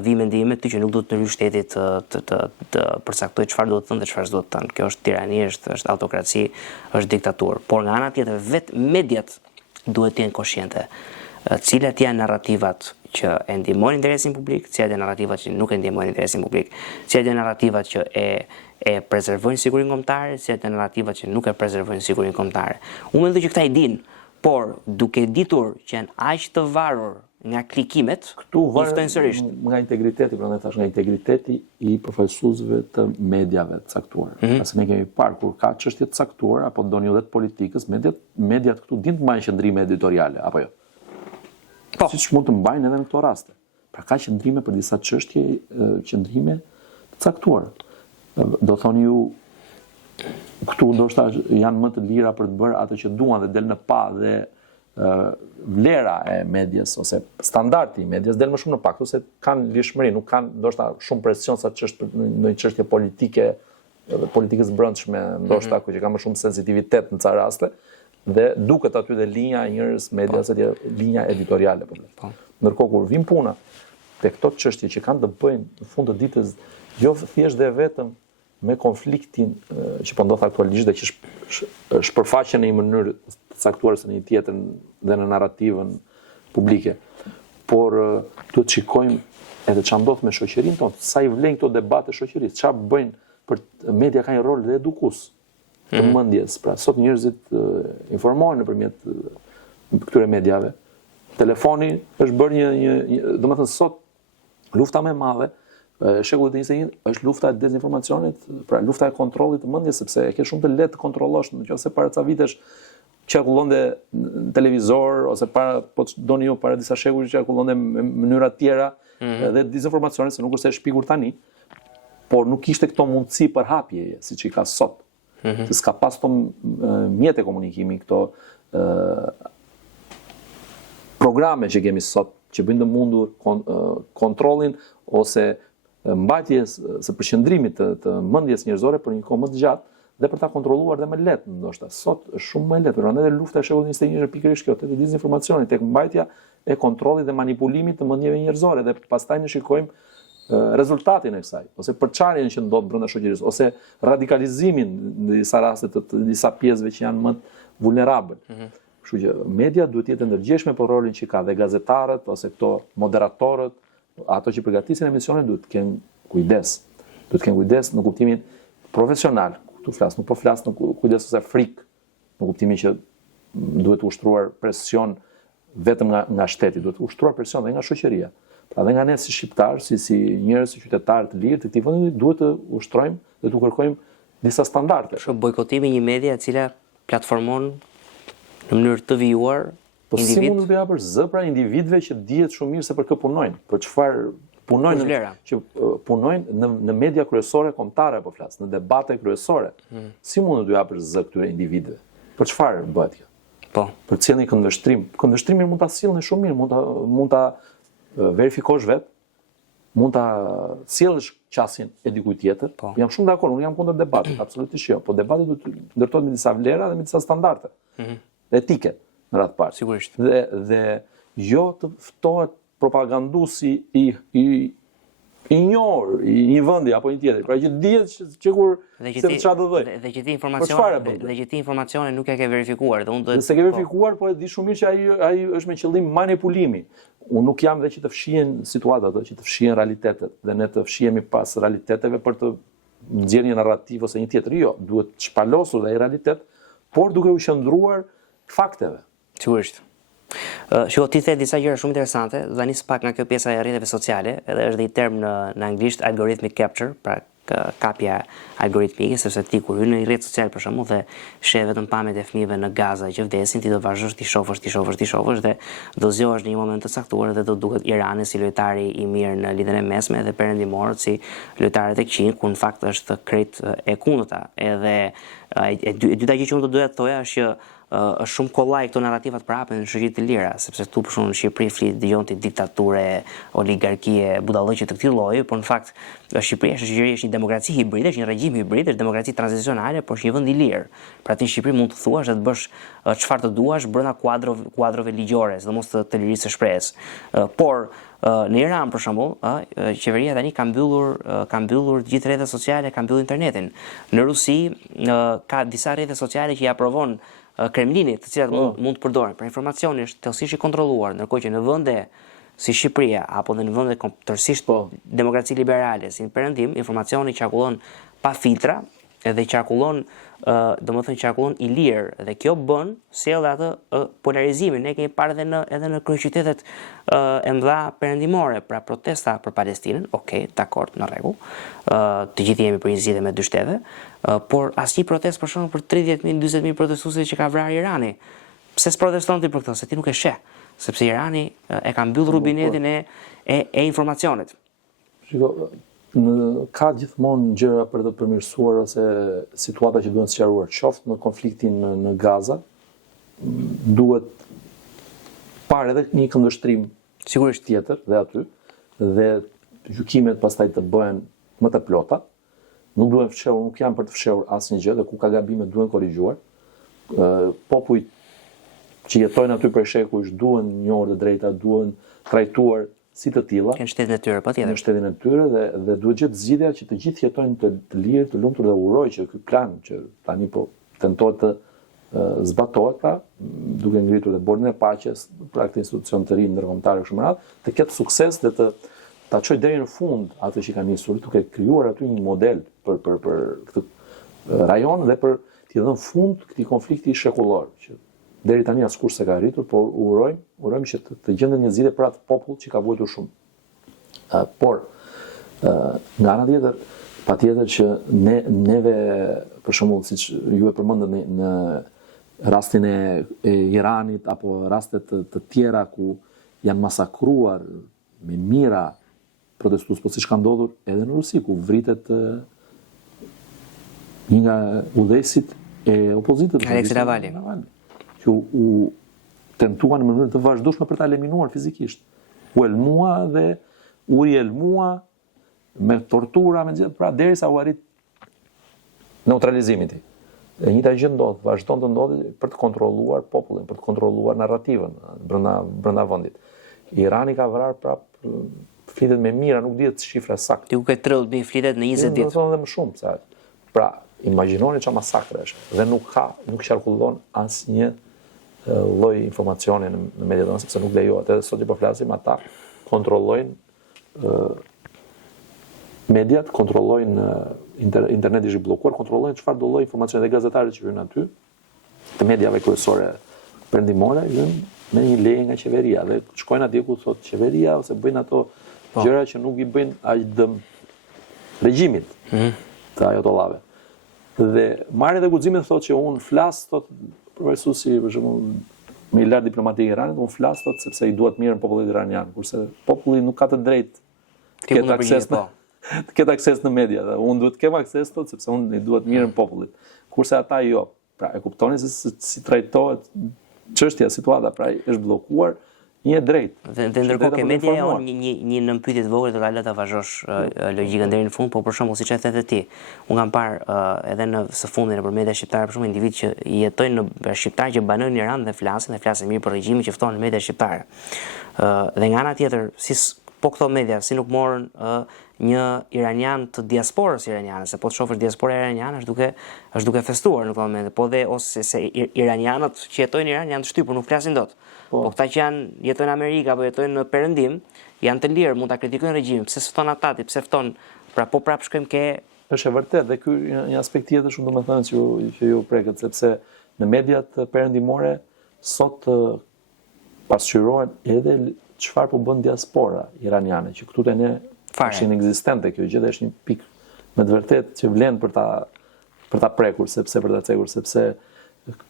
vi mendime ty që nuk duhet të ndrysh shteti të përcaktoj çfarë duhet të thënë dhe çfarë s'duhet të thënë. Kjo është tirani, është autokraci, është diktaturë. Por nga ana tjetër vetë mediat duhet të jenë konsciente. Cilat janë narrativat që e ndihmojnë interesin publik, cilat janë narrativat që nuk e ndihmojnë interesin publik, cilat janë narrativat që e prezervojnë sigurinë kombëtare, cilat janë narrativat që nuk e prezervojnë sigurinë kombëtare. Unë mendoj që këta i dinë, por duke ditur që janë aq të varur nga klikimet, këtu ftojnë sërish. Nga integriteti, prandaj thash, nga integriteti i përfaqësuesve të mediave të caktuara. Pasi ne kemi parë kur ka çështje të caktuara apo ndonjë të politikës, mediat këtu dinë të marrin qendrime editoriale apo jo. Siç mund të mbajnë edhe në këto raste. Pra ka qendrime për disa çështje, qendrime të caktuara. Do thoni ju këtu ndoshta janë më të lira për të bërë atë që duan dhe del në pa dhe vlera e medias ose standardi i medias del më shumë në pak, ose kanë lirshmëri, nuk kanë ndoshta shumë presion sa çështë në një çështje politike, politikës brendshme, ndoshta ku që ka më shumë sensitivitet në ca raste. Dhe duket aty dhe linja e njërës medias e linja editoriale. Ndërkohë kur vin puna te këto çështje që kanë të bëjnë në fund të ditës jo thjesht dhe vetëm me konfliktin që po ndodh aktualisht dhe që shpërfaqen në një mënyrë të caktuar se në një tjetër dhe në narrativën publike, por duhet të shikojmë edhe çfarë ndodh me shoqërinë tonë, sa i vlen këto debate shoqërisë, çfarë bëjnë për media ka një rol dhe edukues. Të mendjes. Pra sot njerëzit informohen nëpërmjet këtyre mediave. Telefoni është bërë domethënë sot lufta më e madhe shekullit të 21 është lufta e dezinformacionit, pra lufta e kontrollit të mendjes, sepse e ke shumë të lehtë të kontrollosh, nëse para ca vitesh qarkullonte në televizor ose po doni ju para disa shekuj qarkullonte në mënyra të tjera dhe dezinformacione se nuk është e shpikur tani, por nuk kishte këto mundësi për hapjeje siç i ka sot. Se s'ka pas këto mjete komunikimi, këto programe që kemi sot që bëjnë të mundur kontrollin ose mbajtjes së përqendrimit të mendjes njerëzore për një kohë më të gjatë dhe për ta kontrolluar dhe më lehtë, ndoshta. Sot është shumë më lehtë, por edhe lufta e shekullit 21 është pikërisht kjo, tek dezinformacioni, tek mbajtja e kontrollit dhe manipulimit të mendjeve njerëzore dhe pastaj ne shikojmë rezultatin e kësaj, ose përçarjen që ndodh brenda shoqërisë, ose radikalizimin në disa raste të disa pjesëve që janë më vulnerabël. Kështu që media duhet të jetë ndërgjegjshme për rolin që ka dhe gazetarët ose këto moderatorët, ato që përgatisin emisionet duhet të kenë kujdes. Duhet të kenë kujdes në kuptimin profesional. Këtu flas, nuk po flas në kujdes ose frikë, në kuptimin që duhet të ushtruar presion vetëm nga shteti, duhet të ushtruar presion dhe nga shoqëria. Pra dhe nga ne si shqiptar, si njerëz, si qytetarë të lirë të këtij vendi duhet të ushtrojmë dhe të kërkojmë disa standarde. Bojkotimi një media e cila platformon në mënyrë të vijuar po si mund të japësh zë pra individëve që dihet shumë mirë se për kë punojnë, për çfarë punojnë, që punojnë në media kryesore kombëtare po flas, në debate kryesore. Si mund të japësh zë këtyre individëve? Për çfarë bëhet kjo? Po. Për të cilën këndvështrim. Këndvështrimin mund ta sillni shumë mirë, mund ta verifikosh vet, mund ta sjellësh qasjen e dikujt tjetër. Po. Jam shumë dakord, unë jam kundër debatit, absolutisht jo, po debati duhet të ndërtohet me disa vlera dhe me disa standarde. Etike në radhë parë. Sigurisht. Dhe jo të ftohet propaganduesi i njohur i një vendi apo një tjetër. Pra që dihet që kur se çfarë do bëj. Dhe që ti informacione nuk e ke verifikuar, dhe unë do. Se ke verifikuar, po e di shumë mirë që ai është me qëllim manipulimi. Unë nuk jam dhe që të fshihen situatat, që të fshihen realitetet, dhe ne të fshihemi pas realiteteve për të nxjerrë një narrativ ose një tjetër. Jo, duhet shpalosur dhe ai realitet, por duke u qëndruar fakteve. Sigurisht. Shiko, ti the disa gjëra shumë interesante, do ta nis pak nga kjo pjesa e rrjeteve sociale, edhe është dhe i term në anglisht algorithmic capture, pra kapja algoritmike, sepse ti kur hyn në një rrjet social për shembull dhe sheh vetëm pamjet e fëmijëve në Gaza që vdesin, ti do vazhdosh ti shohësh dhe do zgjohesh në një moment të caktuar dhe do duket Irani si lojtari i mirë në lidhjen e mesme dhe perëndimorët si lojtarët e Qin, ku në fakt është krejt e kundërta. Edhe e dyta gjë që unë do doja të thoja është që është shumë kollaj këto narrativat për hapjen në shoqëri të lira, sepse këtu për shembull në Shqipëri dëgjon ti diktature, oligarkie, budallëqe të këtij lloji, por në fakt Shqipëria është një demokraci hibride, është një regjim hibrid, është demokraci tranzicionale, por është një vend i lirë. Pra ti në Shqipëri mund të thuash dhe të bësh çfarë të duash brenda kuadrove ligjore, sidomos të lirisë së shprehjes. Por në Iran për shembull, qeveria tani ka mbyllur të gjithë rrjetet sociale, ka mbyllur internetin. Në Rusi ka disa rrjete sociale që i aprovon Kremlini, të cilat mund të përdoren. Pra informacioni është thellësisht i kontrolluar, ndërkohë që në vende si Shqipëria apo në vende tërësisht demokraci liberale, si në Perëndim, informacioni qarkullon pa filtra edhe qarkullon qarkullon i lirë, dhe kjo bën sjell atë polarizimin. Ne kemi parë edhe në kryeqytetet e mëdha perëndimore, pra protesta për Palestinën, okay, dakord, në rregull. Të gjithë jemi për një zgjidhje me dy shtete, por asnjë protestë për shembull për 30.000, 40.000 protestuesve që ka vrarë Irani. Pse s'proteston ti për këtë? Se ti nuk e sheh, sepse Irani e ka mbyllur rubinetin e informacionit. Shiko, ka gjithmonë gjëra për të përmirësuar ose situata që duhen sqaruar. Qoftë në konfliktin në Gaza, duhet parë edhe një këndvështrim sigurisht tjetër dhe aty, dhe gjykimet pastaj të bëhen më të plota. Nuk duhen fshehur, nuk janë për të fshehur asnjë gjë, dhe ku ka gabime duhen korrigjuar. Popujt që jetojnë aty për shekuj duhen njohur të drejta, duhen trajtuar si të tilla. Në shtetin e tyre, patjetër. Në shtetin e tyre dhe duhet gjetë zgjidhja që të gjithë jetojnë të lirë, të lumtur, dhe uroj që ky plan që tani po tentohet të zbatohet, pra, duke ngritur dhe bordin e paqes për këtë institucion të ri ndërkombëtar kështu me radhë, të ketë sukses dhe ta çojë deri në fund atë që ka nisur, duke krijuar aty një model për këtë rajon dhe për t'i dhënë fund këtij konflikti shekullor që deri tani askush s'e ka arritur, por urojmë që të gjendet një zgjidhje për atë popull që ka vuajtur shumë. Por nga ana tjetër, patjetër që neve, për shembull, siç ju e përmendët rastin e Iranit apo rastet të tjera ku janë masakruar me mira protestues, po siç ka ndodhur edhe në Rusi, ku vritet një nga udhëheqësit e opozitës, Aleksej Navalny, që u tentuan në mënyrë të vazhdueshme për ta eliminuar fizikisht. U elmua dhe u rielmua me tortura, me gjithë, pra derisa u arrit neutralizimi i tij. E njëjta gjë ndodh, vazhdon të ndodhë për të kontrolluar popullin, për të kontrolluar narrativën brenda vendit. Irani ka vrarë prap flitet me mira, nuk dihet shifra saktë. Diku ke 30.000 flitet në 20 ditë. Do të thonë edhe më shumë, sa. Pra, imagjinoni çfarë masakre është dhe nuk qarkullon asnjë lloj informacioni në mediat tonë, sepse nuk lejohet. Edhe sot që po flasim, ata kontrollojnë mediat, kontrollojnë interneti është i bllokuar, kontrollojnë çfarë do lloj informacioni dhe gazetarët që hyn aty, të mediave kryesore perëndimore, hyn me një leje nga qeveria dhe shkojnë atje ku thotë qeveria ose bëjnë ato gjëra që nuk i bëjnë aq dëm regjimit të ajatollave. Dhe marrë dhe guximin thotë që unë flas, thotë profesuesi për shembull me lart diplomatik i Iranit, unë flas thotë sepse i duat mirën popullit iranian, kurse populli nuk ka të drejtë të ketë akses të ketë akses në media, dhe unë duhet të kem akses thotë sepse unë i duat mirën popullit. Kurse ata jo. Pra e kuptoni se si trajtohet çështja, situata, pra është bllokuar një drejt. Dhe ndërkohë ke media një nëmpytje të vogël, do ta lë ta vazhdosh logjikën deri në fund, po për shembull siç e the ti, unë kam parë edhe në së fundmi nëpër media shqiptare për shembull individ që jetojnë në shqiptar që banojnë në Iran dhe flasin mirë për regjimin që ftohen në media shqiptare. Dhe nga ana tjetër, po këto media si nuk morën një iranian të diasporës iraniane, se po të shohësh diaspora iraniane është duke festuar në këtë moment, po dhe ose se iranianët që jetojnë në Iran janë të shtypur, nuk flasin dot. Po këta që jetojnë në Amerikë apo jetojnë në Perëndim, janë të lirë, mund ta kritikojnë regjimin, pse fton ata, pse fton, pra po prap shkojmë ke. Është e vërtetë dhe ky një aspekt tjetër shumë domethënë që ju preket, sepse në mediat perëndimore sot pasqyrohen edhe çfarë po bën diaspora iraniane, që këtu te ne është inekzistente kjo gjë dhe është një pikë me të vërtetë që vlen për ta prekur, për ta cekur, sepse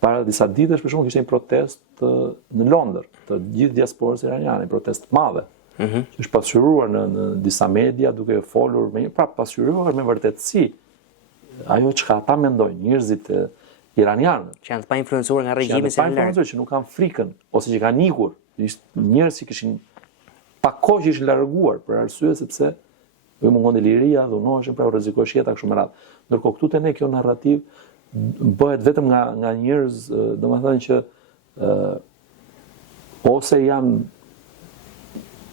para disa ditësh për shembull kishte një protestë në Londër të gjithë diasporës iraniane, një protestë madhe. Që është pasqyruar në disa media duke folur pasqyruar me vërtetësi ajo çka ata mendojnë njerëzit iranianë, që janë të pa influencuar nga regjimi që nuk kanë frikën ose që kanë ikur. Njerëz që kishin pa kohë që ishin larguar për arsye sepse u mungon liria, dhunoheshin, pra u rrezikosh jeta kështu me radhë. Ndërkohë këtu te ne kjo narrativ bëhet vetëm nga njerëz, domethënë që ose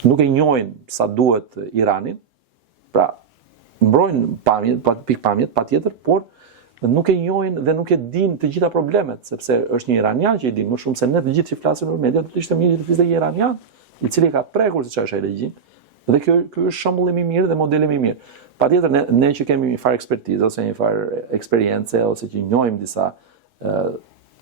nuk e njohin sa duhet Iranin, pra mbrojnë pikpamjet patjetër, por nuk e njohin dhe nuk e dinë të gjitha problemet, sepse është një iranian që i din më shumë se ne të gjithë që flasim në media, do të ishte mirë që të fliste një iranian, i cili ka prekur se çfarë është ai regjim. Dhe ky është shembulli më i mirë dhe modeli më i mirë. Patjetër ne që kemi një farë ekspertizë ose një farë eksperiencë ose që njohim disa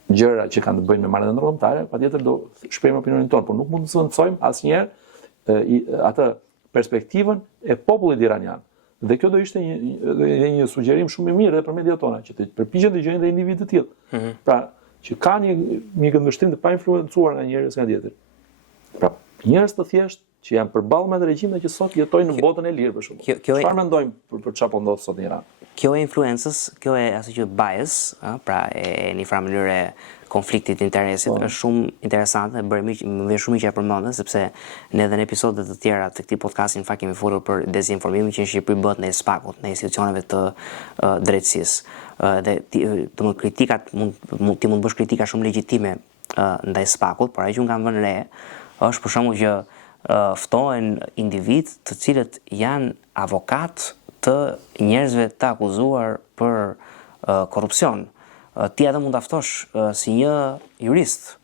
gjëra që kanë të bëjnë me marrëdhënie ndërkombëtare, patjetër do shprehim opinionin tonë, por nuk mund të zvendësojmë asnjëherë atë perspektivën e popullit iranian. Dhe kjo do ishte një sugjerim shumë i mirë edhe për mediat tona, që të përpiqen të gjejnë dhe individ të tillë. Pra, që kanë një këndvështrim të pa influencuar nga njerëz nga tjetër. Pra, njerëz të thjeshtë që janë përballë me regjime që sot jetojnë në botën e lirë për shkak. Çfarë mendojmë për çfarë po ndodh sot në Iran? Kjo e influencës, kjo e asaj që bias, pra e një farë mënyrë konfliktit të interesit, është shumë interesante, më vjen shumë që e përmendën, sepse ne edhe në episode të tjera të këtij podcasti në fakt kemi folur për dezinformimin që në Shqipëri bëhet në SPAK-ut, në institucioneve të drejtësisë. Dhe domethënë kritikat ti mund të bësh kritika shumë legjitime ndaj SPAK-ut, por ajo që kam vënë re është për shembull që ftohen individ të cilët janë avokat të njerëzve të akuzuar për korrupsion. Ti edhe mund ta ftosh si një jurist,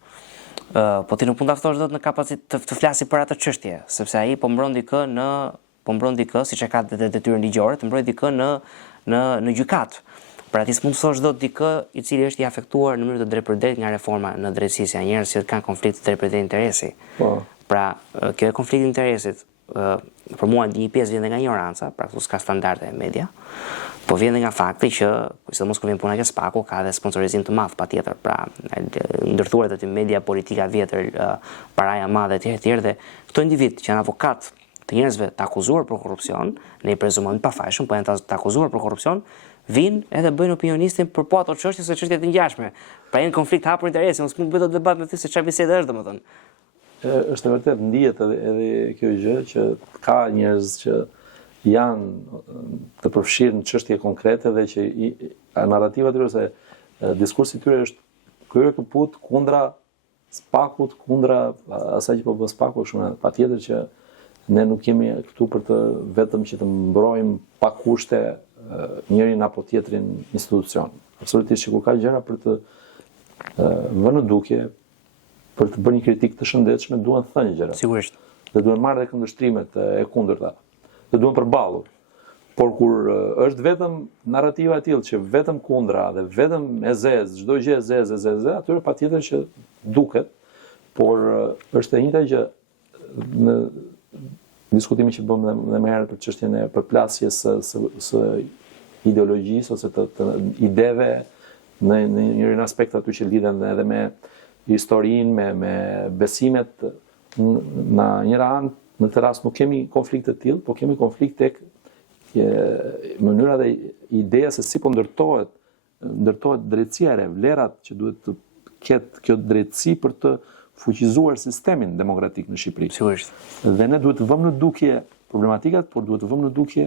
po ti nuk mund ta ftosh dot në kapacitet të flasë për atë çështje, sepse ai po mbron dikë siç e ka detyrën ligjore, të mbrojë dikë në gjykat. Pra ti s'mund të thosh dot dikë i cili është i afektuar në mënyrë të drejtpërdrejtë nga reforma në drejtësi, janë njerëz që kanë konflikt të drejtpërdrejtë interesi. Pra, kjo e konflikti interesit, për mua një pjesë vjen nga ignoranca, pra këtu s'ka standarde e media, Po vjen nga fakti që, sidomos kur vjen puna e SPAK-u, ka dhe sponsorizim të madh patjetër, pra ndërthuar aty media politika vjetër, paraja e madhe etj. Dhe këto individ që janë avokat të njerëzve të akuzuar për korrupsion, ne i prezumojmë të pafajshëm, po janë të akuzuar për korrupsion, vinë edhe bëjnë opinionistin për po ato çështje se çështje të ngjashme. Pra janë konflikt hapur interesi, mos mund të bëhet debat me ty se çfarë bisede është domethënë. Është e vërtet ndihet edhe kjo gjë që ka njerëz që janë të përfshirë në çështje konkrete dhe që narrativa tyre ose diskursi i tyre është kryer kaput kundra SPAK-ut, kundra asaj që po bën SPAK-u, shumë patjetër që ne nuk jemi këtu për të vetëm që të mbrojmë pa kushte njërin apo tjetrin institucion. Absolutisht që kur ka gjëra për të vënë në dukje, për të bërë një kritikë të shëndetshme, duhen thënë gjëra. Sigurisht. Dhe duhen marrë dhe këndvështrimet e kundërta. Dhe duhen përballur. Por kur është vetëm narrativa e tillë që vetëm kundra dhe vetëm e zezë, çdo gjë e zezë, atyre patjetër që duket, por është e njëjta gjë në diskutimin që bëmë dhe më herët për çështjen e përplasjes së ideologjisë ose të ideve në njërin aspekt aty që lidhen edhe me historinë, me besimet në njëra anë, në të rast nuk kemi konflikte të tillë, po kemi konflikt tek mënyra dhe ideja se si po ndërtohet drejtësia e vlerat që duhet të ketë kjo drejtësi për të fuqizuar sistemin demokratik në Shqipëri. Sigurisht. Dhe ne duhet të vëmë në dukje problematikat, por duhet të vëmë në dukje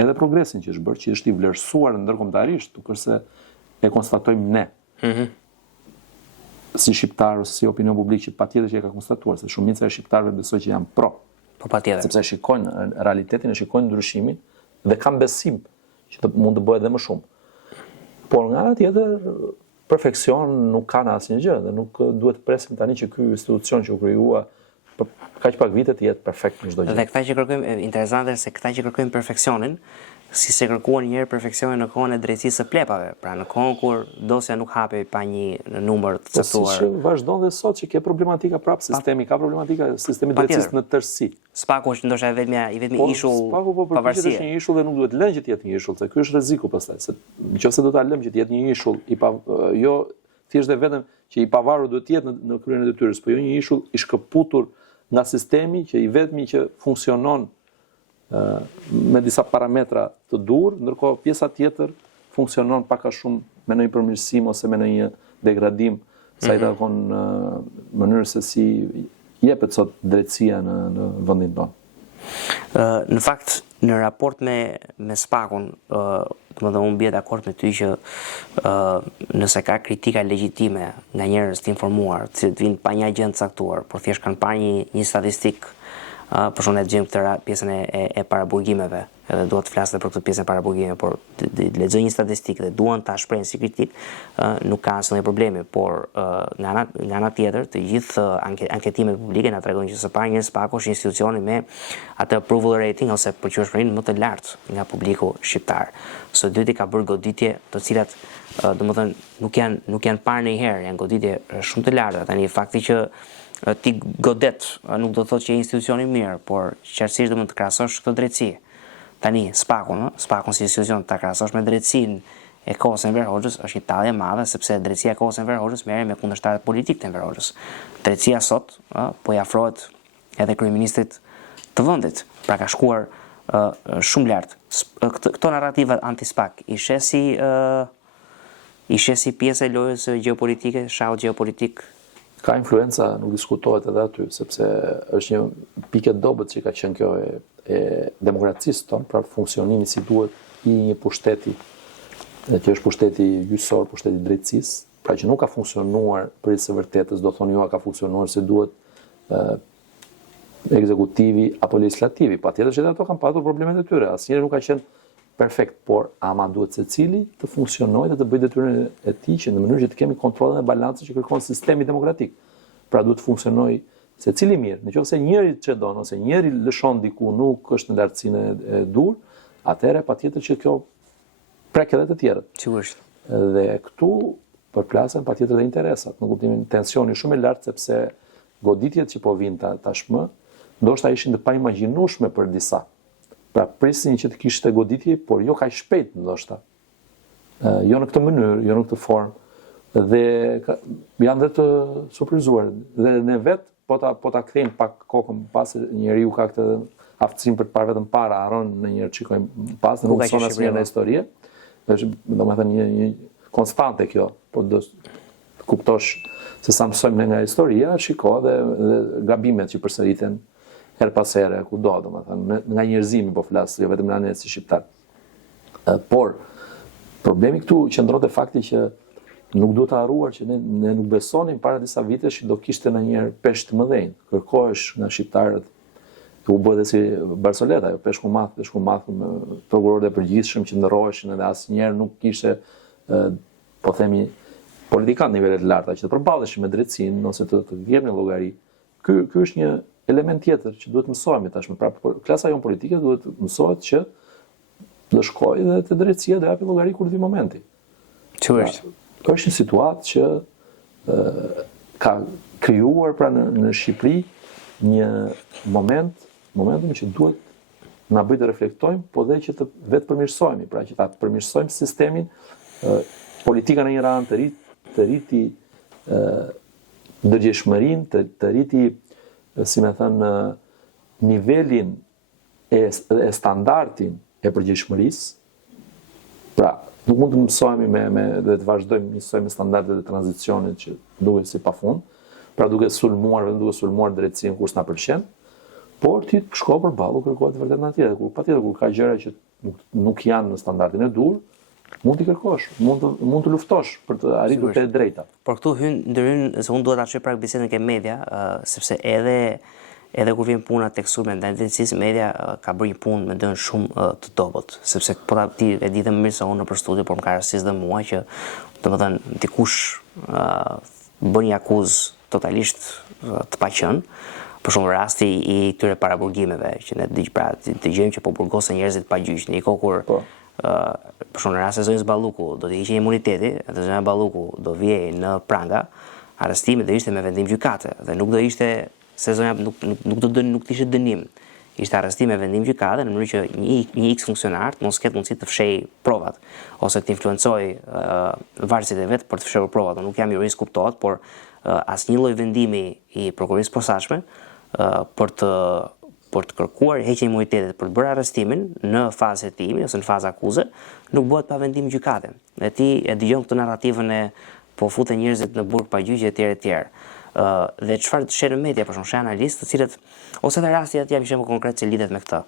edhe progresin që është bërë, që është i vlerësuar ndërkombëtarisht, kurse e konstatojmë ne. Si shqiptar ose si opinion publik që patjetër që e ka konstatuar, se shumica e shqiptarëve besoj që janë pro. Po patjetër. Sepse shikojnë realitetin, e shikojnë ndryshimin dhe kanë besim që mund të bëhet edhe më shumë. Por nga ana tjetër, perfeksion nuk ka në asnjë gjë dhe nuk duhet të presim tani që ky institucion që u krijua për kaq pak vite të jetë perfekt në çdo gjë. Dhe këta që kërkojmë, interesante se këta që kërkojmë perfeksionin, si se kërkuan njëherë perfeksionin në kohën e drejtësisë së plepave, pra në kohën kur dosja nuk hapej pa një numër të caktuar. Si vazhdon dhe sot që ke problematika prapë, sistemi ka problematika, sistemi drejtësisë në tërësi. SPAK-u është ndoshta i vetmi ishull pavarësie. Është një ishull dhe nuk duhet lënë që të jetë një ishull, se ky është rreziku pastaj, se nëse do ta lëmë që të jetë një ishull jo thjesht dhe vetëm që i pavarur duhet të jetë në kryen e detyrës, por jo një ishull i shkëputur nga sistemi që i vetmi që funksionon me disa parametra të dur, ndërkohë pjesa tjetër funksionon pak a shumë me një përmirësim ose me një degradim sa i takon mënyrë se si jepet sot drejtësia në vendin tonë. Në fakt, në raport me SPAK-un, unë bie dakord me ty që nëse ka kritika legjitime nga njerëz të informuar, që të vinë pa një agjend caktuar, por thjesht kanë parë një statistik, për shkak të gjejmë këtë pjesën e paraburgimeve, edhe dua të flas edhe për këtë pjesën e paraburgimeve, por lexoj një statistikë dhe duan ta shprehin si kritik, nuk ka asnjë problemi, por nga ana tjetër, të gjithë anketimet publike na tregojnë që së pari një SPAK-u është institucioni me atë approval rating ose përqendrimin më të lartë nga publiku shqiptar. Së dyti ka bërë goditje të cilat domethënë nuk janë parë ndonjëherë, janë goditje shumë të larta. Tani fakti që ti godet nuk do të thotë që je institucioni mirë, por qartësisht do të krahasosh këtë drejtësi. Tani SPAK-un si institucion ta krahasosh me drejtësinë e kohës Enver Hoxhës është një tallje e madhe, sepse drejtësia e kohës Enver Hoxhës merret me kundërshtarët politikë të Enver Hoxhës. Drejtësia sot po i afrohet edhe kryeministrit të vendit, pra ka shkuar shumë lart. Këto narrativa anti-SPAK i shesi pjesë e lojës gjeopolitike, shau gjeopolitik. Ka influenca, nuk diskutohet edhe aty, sepse është një pikë e dobët që ka qenë kjo e demokracisë tonë, pra funksionimi si duhet i një pushteti, që është pushteti gjyqësor, pushteti drejtësisë, pra që nuk ka funksionuar për së vërtetës, do thonë jo ka funksionuar si duhet ekzekutivi apo legislativi. Patjetër që ato kanë patur problemet e tyre, asnjëri nuk ka qenë perfekt, por ama duhet secili të funksionojë dhe të bëjë detyrën e tij që në mënyrë që të kemi kontrollin dhe balancin që kërkon sistemi demokratik. Pra duhet të funksionojë secili mirë. Nëse njëri çedon ose njëri lëshon diku nuk është në lartësinë e dur, atëherë patjetër që kjo prek edhe të tjerët. Sigurisht. Dhe këtu përplasen patjetër edhe interesat, në kuptimin tensioni shumë i lartë sepse goditjet që po vinë tashmë ndoshta ishin të paimagjinueshme për disa. Pra prisnin që të kishte goditje, por jo kaq shpejt ndoshta. Jo në këtë mënyrë, jo në këtë formë. Dhe janë dhe të surprizuar. Dhe ne vetë, po ta kthejmë pak kokën pas, njeriu ka këtë aftësinë për të parë vetëm para, harron në një shikojmë pas, nuk mëson asnjë në histori. Është domethënë një konstante kjo, por do të kuptosh se sa mësojmë nga historia, shiko dhe gabimet që përsëriten her pas here, kudo, domethënë, nga njerëzimi po flas, jo vetëm nga ne si shqiptar. Por problemi këtu qëndron te fakti që nuk duhet të harruar që ne nuk besonim para disa vitesh që do kishte ndonjëherë peshë të mëdhenj. Kërkohesh nga shqiptarët, u bë edhe si Barsoleta, jo peshku madh, prokurorët e përgjithshëm që ndërroheshin edhe asnjëherë nuk kishte po themi politikanë nivele të larta që të përballeshin me drejtsinë ose të vjernin llogari. Ky është një element tjetër që duhet mësohemi tashmë. Pra klasa jonë politike duhet mësohet që do shkojë dhe te drejtësia do japi llogari kur vi momenti. Çfarë? Është një situatë që ka krijuar pra në Shqipëri një momentum që duhet na bëjë të reflektojmë, po dhe që të vetë përmirësohemi, pra që ta përmirësojmë sistemin, politika në një ranë të rriti ndërgjegjshmërinë, të rriti, si me thënë, nivelin e standardin e përgjegjshmërisë. Pra, nuk mund të mësohemi dhe të vazhdojmë mësojmë standardet e tranzicionit që duhet si pafund, pra duke sulmuar drejtsinë kur s'na pëlqen, por ti shko përballë kërkohet vërtet në tjetër, patjetër kur ka gjëra që nuk janë në standardin e dur, mund t'i kërkosh, mund të luftosh për të arritur te e drejta. Por këtu ndërhyn se unë duhet ta çoj pak bisedën ke media, sepse edhe kur vjen puna tek sulmet ndaj drejtësisë, media ka bërë një punë me dën shumë të dobët, sepse po ti e di dhe më mirë se unë nëpër studio, por më ka rastisë dhe mua që domethënë dikush bën një akuzë totalisht të paqen, për shumë rasti i këtyre paraburgimeve që ne dëgjojmë që po burgosen njerëzit pa gjyq, në një kohë kur për shumë raste zonjës Balluku do të hiqej imuniteti, dhe zonja Balluku do vijej në pranga, arrestimi do ishte me vendim gjykate dhe nuk do ishte se zonja nuk të ishte dënim. Ishte arrestim me vendim gjykate në mënyrë që një X funksionar mos ketë mundësi të fshej provat ose të influencoj varësit e vet për të fshehur provat. Nuk jam jurist, kuptohet, por asnjë lloj vendimi i prokurorisë posaçme për të kërkuar heqjen e imunitetit për të bërë arrestimin në fazë hetimi ose në fazë akuze, nuk bëhet pa vendim gjykate. Dhe ti e dëgjon këtë narrativën e po futen njerëzit në burg pa gjyq etj. Dhe çfarë sheh në media, për shembull, sheh analistë të cilët ose edhe rasti aty jam një shembull konkret që lidhet me këtë.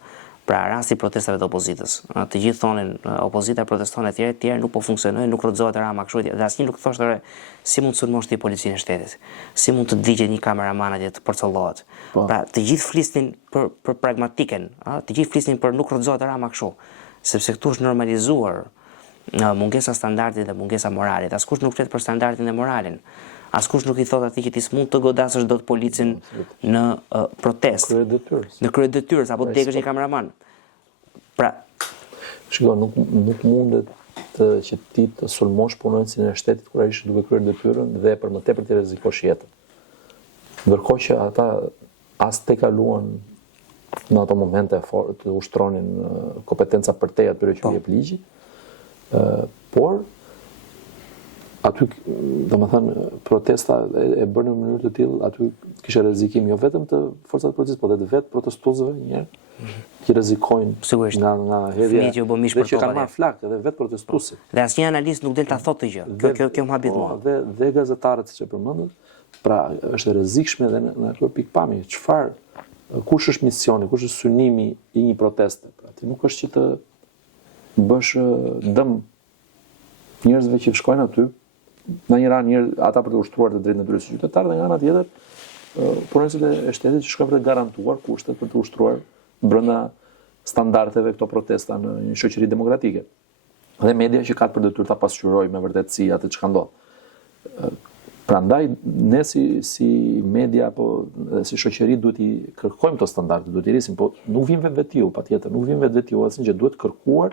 Pra rasti i protestave të opozitës. Të gjithë thonin opozita proteston etj, nuk po funksionojnë, nuk rrotëzohet Rama kështu dhe asnjë nuk thoshte si mund të sulmosh ti policinë e shtetit. Si mund të digjet një kameraman atje të përcollohet. Pra të gjithë flisnin për pragmatiken, të gjithë flisnin për nuk rrotëzohet Rama kështu, sepse këtu është normalizuar mungesa standardit dhe mungesa moralit. Askush nuk flet për standardin dhe moralin. Askush nuk i thot atij që ti s'mund të godasësh dot policin në protestë. Në krye detyrës apo degësh një kameraman. Pra, shiko, nuk mundet që ti të sulmosh punonjësin e shtetit kur ai është duke kryer detyrën dhe për më tepër të rrezikosh jetën. Ndërkohë që ata as te kaluan në ato momente të ushtronin kompetenca për te atyre që jep ligji, por aty, domethënë, protesta e bërë në mënyrë të tillë, aty kishte rrezikim jo vetëm të forcat policisë, por edhe të vetë protestuesve që rrezikojnë nga hedhja dhe që kanë marrë flak edhe vetë protestuesit. Dhe asnjë analist nuk del ta thotë gjë. Kjo më habit mua. Dhe gazetarët, siç e përmendët, pra është e rrezikshme edhe në këtë pikpamje. Kush është misioni, kush është synimi i një proteste? Pra ti nuk është që të bësh dëm njerëzve që shkojnë aty, në një ranë ata për të ushtruar të drejtë natyrës së qytetarëve, dhe nga ana tjetër punonjësit e shtetit që shkojnë për të garantuar kushtet për të ushtruar brenda standardeve këto protesta në një shoqëri demokratike. Dhe media që ka për detyrë ta pasqyrojë me vërtetësi atë çka ndodh. Prandaj ne si media apo si shoqëri duhet i kërkojmë këto standarde, duhet i rrisim, po nuk vim vetvetiu, patjetër, nuk vim vetvetiu, asnjë gjë duhet kërkuar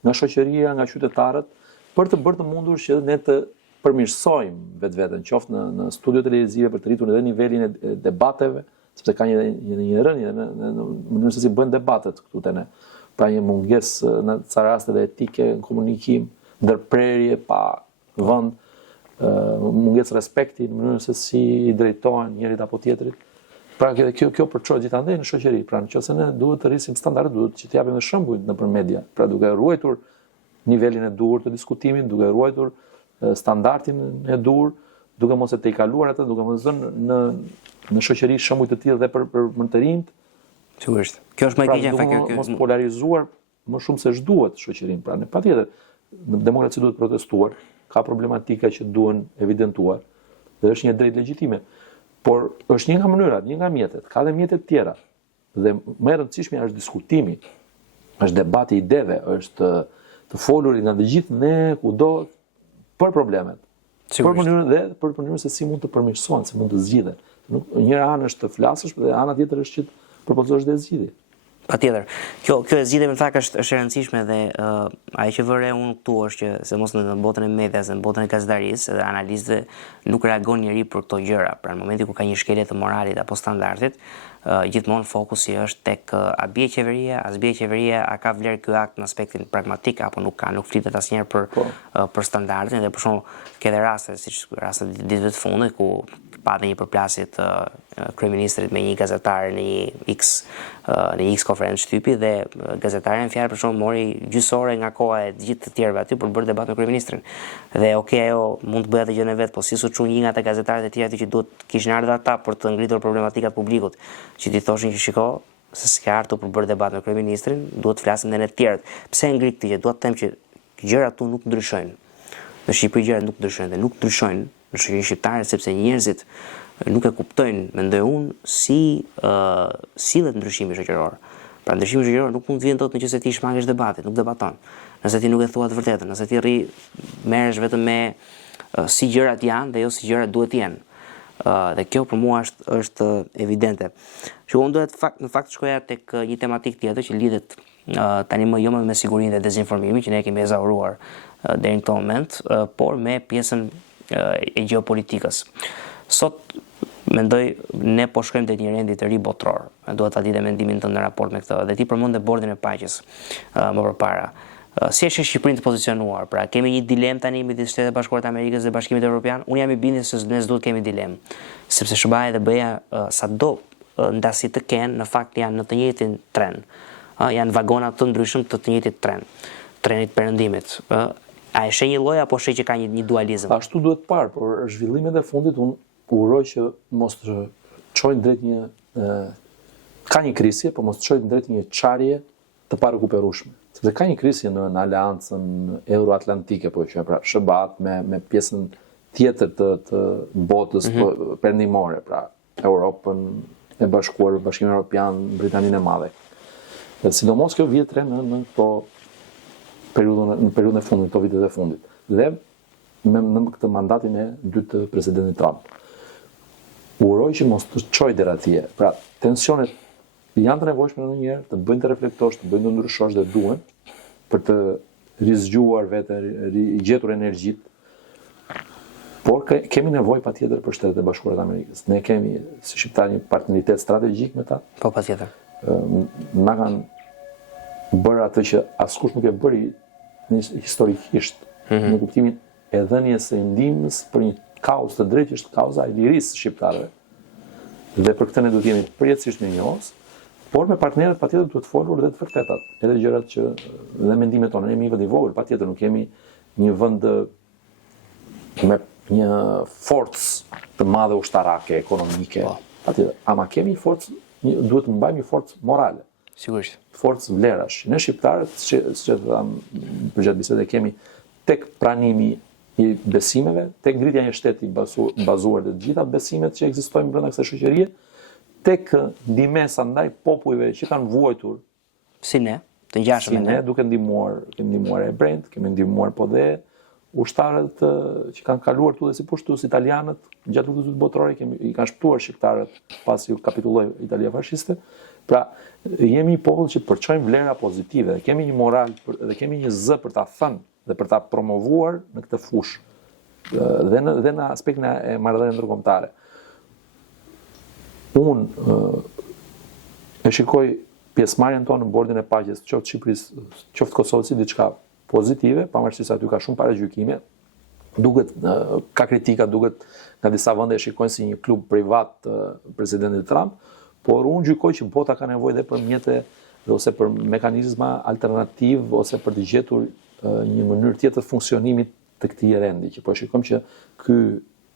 nga shoqëria, nga qytetarët për të bërë të mundur që ne të përmirësojmë vetveten, qoftë në studio televizive për të rritur edhe nivelin e debateve, sepse ka një rënje në mënyrën se si bëhen debatet këtu te ne. pra një mungesë në ca raste dhe etike në komunikim, ndërprerje pa vend, mungesë respekti në mënyrën se si i drejtohen njërit apo tjetrit. Pra kjo përçohet gjithandej në shoqëri. Pra nëse ne duhet të rrisim standardet, duhet që të japim dhe shembull nëpër media. Pra duke ruajtur nivelin e duhur të diskutimit, duke ruajtur standardin e duhur, duke mos e tejkaluar atë, duke mos zënë në shoqëri shembuj të tillë dhe për më të rinjt. Sigurisht. Kjo është më e keqja Pra duke mos polarizuar më shumë se ç'duhet shoqërinë. Pra ne patjetër në demokraci duhet protestuar, ka problematika që duhen evidentuar dhe është një drejtë legjitime. Por është një nga mënyrat, një nga mjetet, ka dhe mjetet tjera. Dhe më e rëndësishme është diskutimi, është debati i ideve, është të folurit nga të gjithë ne kudo për problemet. Për mënyrën se si mund të përmirësohen, se mund të zgjidhen. Njëra anë është të flasësh dhe ana tjetër është që të propozosh dhe zgjidhje. Patjetër. Kjo e zgjidhje më thak është e rëndësishme dhe ajo që vëre unë këtu është që se mos në botën e medias, në botën e gazetarisë dhe analistëve nuk reagon njëri për këto gjëra. Pra në momentin ku ka një shkelje të moralit apo standardit, gjithmonë fokusi është tek a bie qeveria, a s'bie qeveria, a ka vlerë ky akt në aspektin pragmatik apo nuk ka, nuk flitet asnjëherë për standardin dhe për shkak ka edhe raste siç rastet ditëve të fundit ku pati një përplasje të kryeministrit me një gazetar në një X konferencë shtypi dhe gazetari në fjalë për shkak mori gjysore nga koha e gjithë të tjerëve aty për bërë debat me kryeministrin. Dhe ajo mund të bëjë atë gjën e vet, po si su çu një nga ata gazetarët e tjerë që duhet kishin ardhur ata për të ngritur problematikat publikut, që ti thoshin që shiko se s'ka ardhur për bërë debat me kryeministrin, duhet të flasim edhe ne të tjerët. Pse ngrit këtë gjë? Dua të them që gjërat tu nuk ndryshojnë. Në Shqipëri gjërat nuk ndryshojnë dhe nuk ndryshojnë në shoqërinë shqiptare sepse njerëzit nuk e kuptojnë, mendoj unë, si sillet ndryshimi shoqëror. Pra ndryshimi shoqëror nuk mund të vjen dot nëse ti shmangesh debatit, nuk debaton. Nëse ti nuk e thua të vërtetën, nëse ti merresh vetëm me si gjërat janë dhe jo si gjërat duhet të jenë. Dhe kjo për mua është evidente. Që unë duhet në fakt shkoja tek një tematik tjetër që lidhet tani më jo me sigurinë dhe dezinformimin që ne kemi ezauruar deri në këtë moment, por me pjesën e gjeopolitikës. Sot mendoj ne po shkojmë te një rendi të ri botror. Duhet ta ditë mendimin tënd në raport me këtë. Dhe ti përmend bordin e paqes më përpara. Si është Shqipërinë të pozicionuar? Pra kemi një dilemë tani midis Shtetit Bashkuar të Amerikës dhe Bashkimit Evropian. Unë jam i bindur se ne s'duhet kemi dilemë, sepse SBA dhe BE-ja sado ndasi të kenë, në fakt janë në të njëjtin tren. Janë vagona të ndryshëm të njëjtit tren, trenit perëndimit. A e sheh një lloj apo sheh që ka një dualizëm? Ashtu duhet parë, por zhvillimet e fundit unë uroj që mos të çojnë drejt ka një krisje, por mos të çojnë drejt një çarje të parekuperueshme. Sepse ka një krisje në aleancën euroatlantike, po që pra SBA me pjesën tjetër të botës perëndimore, pra Europën e Bashkuar, Bashkimin Evropian, Britaninë e Madhe. Dhe sidomos kjo vjet re në periudhën e fundit, këto vitet e fundit. Dhe në këtë mandatin e dytë të presidentit Trump. Uroj që mos të çojë deri atje. Pra, tensionet janë të nevojshme ndonjëherë të bëjnë të reflektosh, të bëjnë të ndryshosh dhe duhen për të rizgjuar veten, gjetur energjitë. Por kemi nevojë patjetër për Shtetet e Bashkuara të Amerikës. Ne kemi si shqiptar një partneritet strategjik me ta. Po patjetër. Na kanë bërë atë që askush nuk e bëri historikisht, në kuptimin e dhënies së ndihmës për një kauzë të drejtë, është kauza e lirisë shqiptarëve. Dhe për këtë ne duhet jemi përjetësisht në njohës, por me partnerët patjetër duhet folur dhe të vërtetat, edhe gjërat që dhe mendimet tona. Ne jemi një vend i vogël, patjetër nuk jemi një vend me një forcë të madhe ushtarake, ekonomike, patjetër, ama kemi forcë, duhet të mbajmë një forcë morale. Sigurisht. Forcë vlerash. Ne shqiptarët, siç e tham përgjatë bisedës, kemi tek pranimi i besimeve, tek ngritja një shteti bazuar të gjitha besimet që ekzistojnë brenda kësaj shoqërie, tek ndihmesa ndaj popujve që kanë vuajtur si ne, të ngjashëm me ne, duke kemi ndihmuar hebrejt, kemi ndihmuar po dhe ushtarët që kanë kaluar këtu dhe si pushtues italianët gjatë luftës botërore, i kanë shpëtuar shqiptarët pasi u kapitulloi Italia fashiste. Pra, jemi një popull që përçojmë vlera pozitive, dhe kemi një moral dhe kemi një zë për ta thënë dhe për ta promovuar në këtë fushë dhe në aspektin e marrëdhënieve ndërkombëtare. Unë e shikoj pjesëmarrjen tonë në bordin e paqes, qoftë Shqipërisë, qoftë Kosovës, diçka pozitive, pavarësisht se aty ka shumë paragjykime, duket ka kritika, duket nga disa vende e shikojnë si një klub privat të presidentit Trump, por unë gjykoj që bota ka nevojë dhe për mjete ose për mekanizma alternativ ose për të gjetur një mënyrë tjetër funksionimit të këtij rendi, që po shikojmë që ky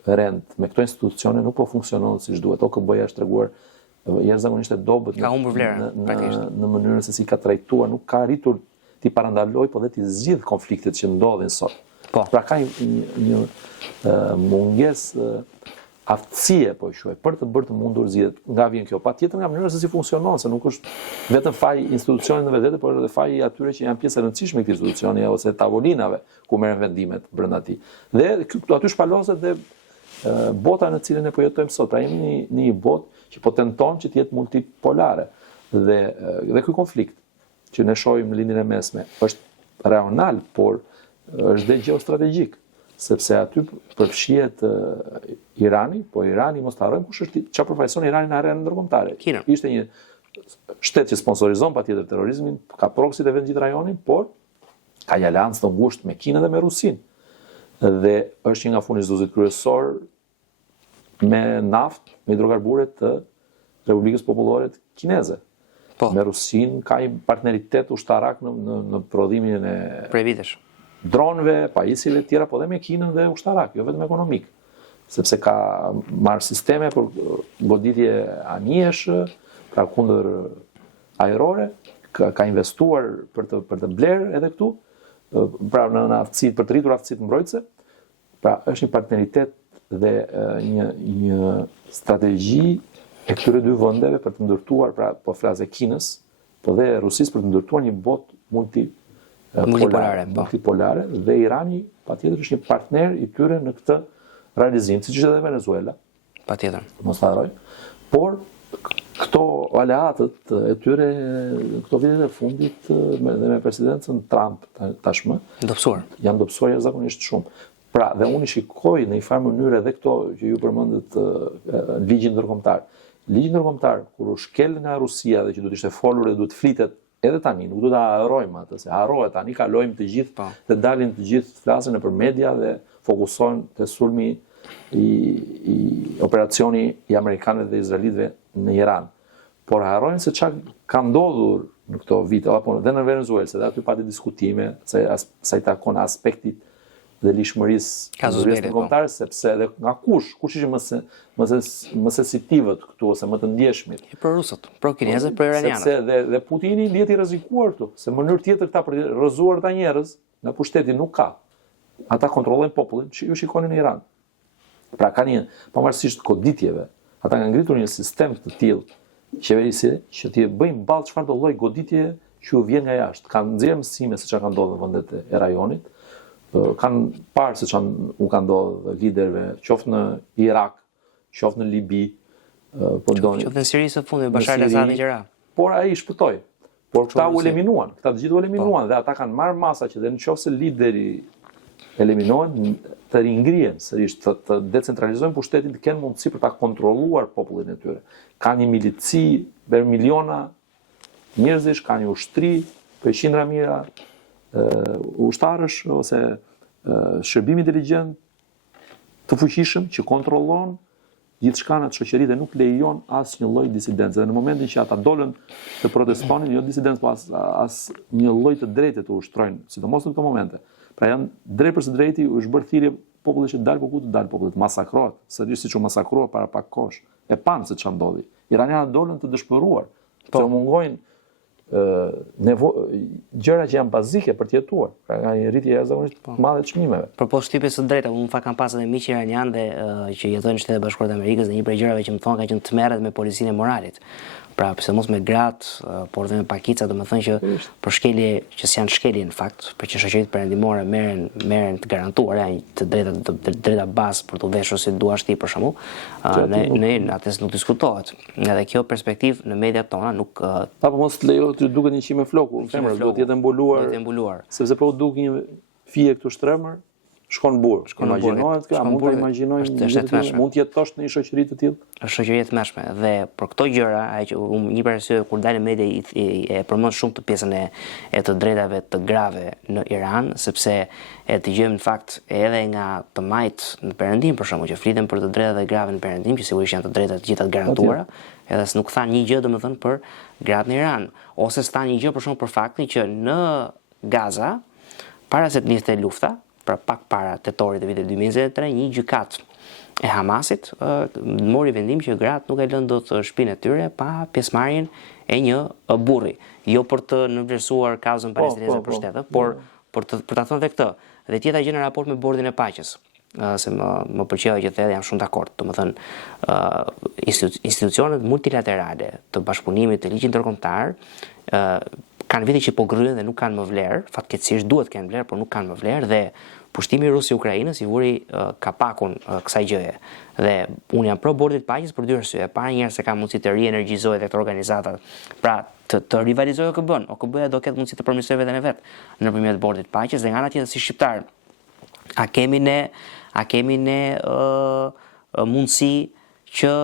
rend me këto institucione nuk po funksionon siç duhet. OKB-ja është treguar jashtëzakonisht e dobët në mënyrën se si ka trajtuar, nuk ka arritur t'i parandaloj, po dhe t'i zgjidh konfliktet që ndodhin sot. Pra ka një mungesë aftësie, po quaj, për të bërë të mundur zgjidhjet. Nga vjen kjo, patjetër nga mënyra se si funksionon, se nuk është vetëm faji institucionit në vetvete, por edhe faji atyre që janë pjesë e rëndësishme e këtij institucioni ose tavolinave ku merren vendimet brenda tij. Dhe aty shpaloset dhe bota në cilën ne po jetojmë sot. Pra jemi në një botë që po tenton që të jetë multipolare. Dhe ky konflikt që ne shohim në lindjen e mesme është rajonal, por është dhe geostrategjik, sepse aty përfshihet Irani, po Irani mos ta harrojmë kush është çfarë përfaqëson Irani në arenën ndërkombëtare. Ishte një shtet që sponsorizon patjetër terrorizmin, ka proksit e vetë gjithë rajonin, por ka një aleancë të ngushtë me Kinën dhe me Rusinë. Dhe është një nga furnizësit kryesor me naftë, me hidrokarbure të Republikës Popullore Kineze. Me Rusinë ka një partneritet ushtarak në prodhimin e prej vitesh. Dronëve, pajisjeve të tjera, po dhe me Kinën dhe ushtarak, jo vetëm ekonomik. Sepse ka marrë sisteme për goditje anijesh, pra kundër ajrore, ka investuar për të blerë edhe këtu, pra në aftësitë, për të rritur aftësitë mbrojtëse. Pra është një partneritet dhe një strategji e këtyre dy vendeve për të ndërtuar, pra po flas e Kinës, po dhe Rusisë për të ndërtuar një botë multipolare, dhe Irani patjetër është një partner i tyre në këtë realizim, siç është edhe Venezuela. Patjetër. Mos ta harroj. Por këto aleatët e tyre këto vitet e fundit dhe me presidencën Trump tashmë janë dobësuar jashtëzakonisht shumë. Pra, dhe unë i shikoj në një farë mënyrë edhe këto që ju përmendët ligjin ndërkombëtar. Ligji ndërkombëtar kur u shkel nga Rusia dhe që duhet ishte folur dhe duhet flitet edhe tani, nuk do ta harrojmë atë, se harrohet tani, kalojmë të gjithë dhe dalin të gjithë flasin nëpër media dhe fokusohen te sulmi i operacioni i amerikanëve dhe izraelitëve në Iran. Por harrojnë se çka ka ndodhur në këto vite, apo dhe në Venezuelë, se aty pati diskutime sa i takon aspektit dhe lishmërisë ndërkombëtare, sepse edhe nga kush ishin më sensitivët këtu ose më të ndjeshmit. Për rusët, për kinezët, për iranianët. Sepse dhe Putini ndihet i rrezikuar këtu, se në mënyrë tjetër këta për të rrëzuar këta njerëz nga pushteti nuk ka. Ata kontrollojnë popullin, ju shikoni në Iran. Pra ka një, pavarësisht goditjeve, ata kanë ngritur një sistem të tillë qeverisje që t'i bëjnë ballë çfarë do lloj goditje që u vjen nga jashtë. Kanë nxjerrë mësime se çka ka ndodhur në vendet e rajonit. Kanë parë se u ka ndodhur liderëve, qoftë në Irak, qoftë në Libi, qoftë në Siri së fundit, Bashar al-Assad e gjëra. Por ai shpëtoi. Por këta u eliminuan, këta të gjithë u eliminuan dhe ata kanë marrë masa që dhe nëse lideri eliminohen, të ringrihen sërish, të decentralizojnë pushtetin, të kenë mundësi për ta kontrolluar popullin e tyre. Ka një milici për miliona njerëzish, ka një ushtri për qindra mijëra ushtarësh ose shërbim inteligjent të fuqishëm që kontrollon gjithçka në shoqëri dhe nuk lejon asnjë lloj disidencë. Dhe në momentin që ata dolën të protestonin, jo disidencë, po as një lloj të drejtë të ushtrojnë, sidomos në këto momente. Pra janë drejt për së drejti u është bërë thirrje popullit që dal po ku të dal popullit, masakrohet, sërish siç u masakruar para pak kohësh. E pan se ç'a ndodhi. Iranianët dolën të dëshpëruar, se mungojnë gjëra që janë bazike për të jetuar, pra nga një rritje jashtëzakonisht të madhe të çmimeve. Për poshtë shtypjes së drejta, unë kam pasur edhe miq iranian dhe që jetojnë në Shtetet Bashkuara të Amerikës dhe një prej gjërave që më thonë ka qenë tmerret me policinë e moralit. Pra, pse mos me gratë, por dhe me pakica, domethënë që për shkelje që s'janë shkelje në fakt, për që shoqëritë perëndimore merren të garantuara të drejta bazë për të veshur si duash ti për shembull, ne atë nuk diskutohet. Edhe kjo perspektivë në mediat tona nuk apo mos lejohet të duket një qime floku, femër duhet të jetë mbuluar. Sepse po duk një fije këtu shtremër, shkon burr. Imagjinohet kjo, mund të imagjinojmë mund të jetosh në një shoqëri të tillë? Është shoqëri e tmerrshme dhe për këto gjëra, që një përse kur dalin media e përmend shumë të pjesën e të drejtave të grave në Iran, sepse e dëgjojmë në fakt edhe nga të majt në Perëndim për shkakun që fliten për të drejtat e grave në Perëndim, që sigurisht janë të drejta të gjitha të garantuara, edhe s'nuk thanë një gjë domethënë për gratë në Iran, ose s'thanë një gjë për shkak për faktin që në Gaza, para se të niste lufta, pra pak para tetorit të vitit 2023, një gjykat e Hamasit mori vendim që gratë nuk e lënë dot shtëpinë e tyre pa pjesëmarrjen e një burri, jo për të nënvlerësuar kazën palestineze për shtetë, por për ta thënë këtë. Dhe tjetra gjë në raport me bordin e paqes, se më pëlqeu që the, jam shumë dakord, domethënë institucionet multilaterale të bashkëpunimit të ligjit ndërkombëtar kanë vite që po gryen dhe nuk kanë më vlerë, fatkeqësisht duhet të kenë vlerë, por nuk kanë më vlerë dhe pushtimi Rusi-Ukrainës i vuri kapakun kësaj gjëje. Dhe unë jam pro bordit paqes për dy arsye. Para njerë se ka mundësi të rienergjizohet dhe këto organizatat, pra të rivalizojë OKB-n. OKB-ja do ketë mundësi të përmirësojë veten e vet nëpërmjet bordit paqes dhe nga ana tjetër si shqiptar, a kemi ne mundësi që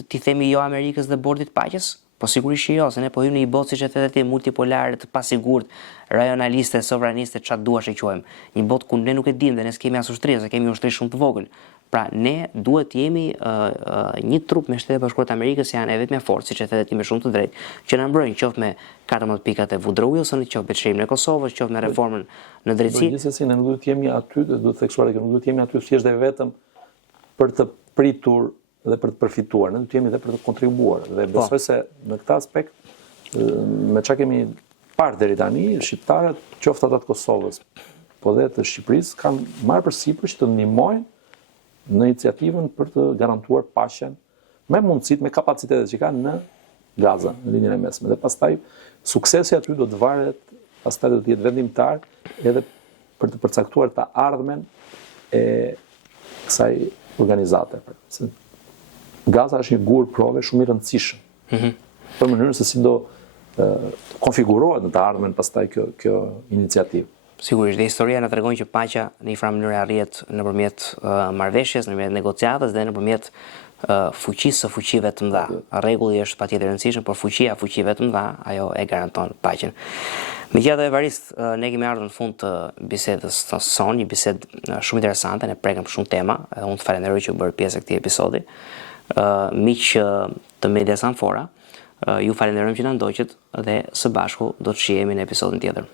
t'i themi jo Amerikës dhe bordit paqes? Po sigurisht jo, se ne po hym në një botë siç e the ti multipolare, të pasigurt, rajonaliste, sovraniste, çfarë duash e quajmë. Një botë ku ne nuk e dimë dhe ne s'kemi as ushtri, se kemi një ushtri shumë të vogël. Pra ne duhet të jemi një trup me Shtetet Bashkuara të Amerikës, janë e vetmja forcë, siç e the ti me shumë të drejtë, që na mbrojnë qoftë me 14 pikat e Woodrow Wilsonit, qoftë me çrimin e Kosovës, qoftë me reformën në drejtësi. Gjithsesi ne nuk duhet të jemi aty, duhet të theksuar që nuk duhet të jemi aty thjesht dhe vetëm për të pritur dhe për të përfituar, ne do të jemi dhe për të kontribuar. Dhe besoj se në këtë aspekt, me çka kemi parë deri tani, shqiptarët, qoftë ata të Kosovës, po dhe të Shqipërisë, kanë marrë përsipër që të ndihmojnë në iniciativën për të garantuar paqen me mundësitë, me kapacitetet që kanë në Gaza, në linjën e mesme. Dhe pastaj suksesi aty do të varet, pastaj do të jetë vendimtar edhe për të përcaktuar të ardhmen e kësaj organizate. Gaza është një gur prove shumë i rëndësishëm për mënyrën se si do konfigurohet në të ardhmen pastaj kjo iniciativë. Sigurisht, dhe historia na tregon që paqja në një farë mënyrë arrihet nëpërmjet marrëveshjes, nëpërmjet negociatës dhe nëpërmjet fuqisë së fuqive të mëdha. Rregulli është patjetër i rëndësishëm, por fuqia fuqive të mëdha, ajo e garanton paqen. Megjithatë, Evarist, ne kemi ardhur në fund të bisedës tonë, një bisedë shumë interesante, ne prekëm shumë tema, dhe unë të falenderoj që u bërë pjesë e këtij episodi. Miq të Medias Amfora, ju falenderojmë që na ndoqët dhe së bashku do të shihemi në episodin tjetër.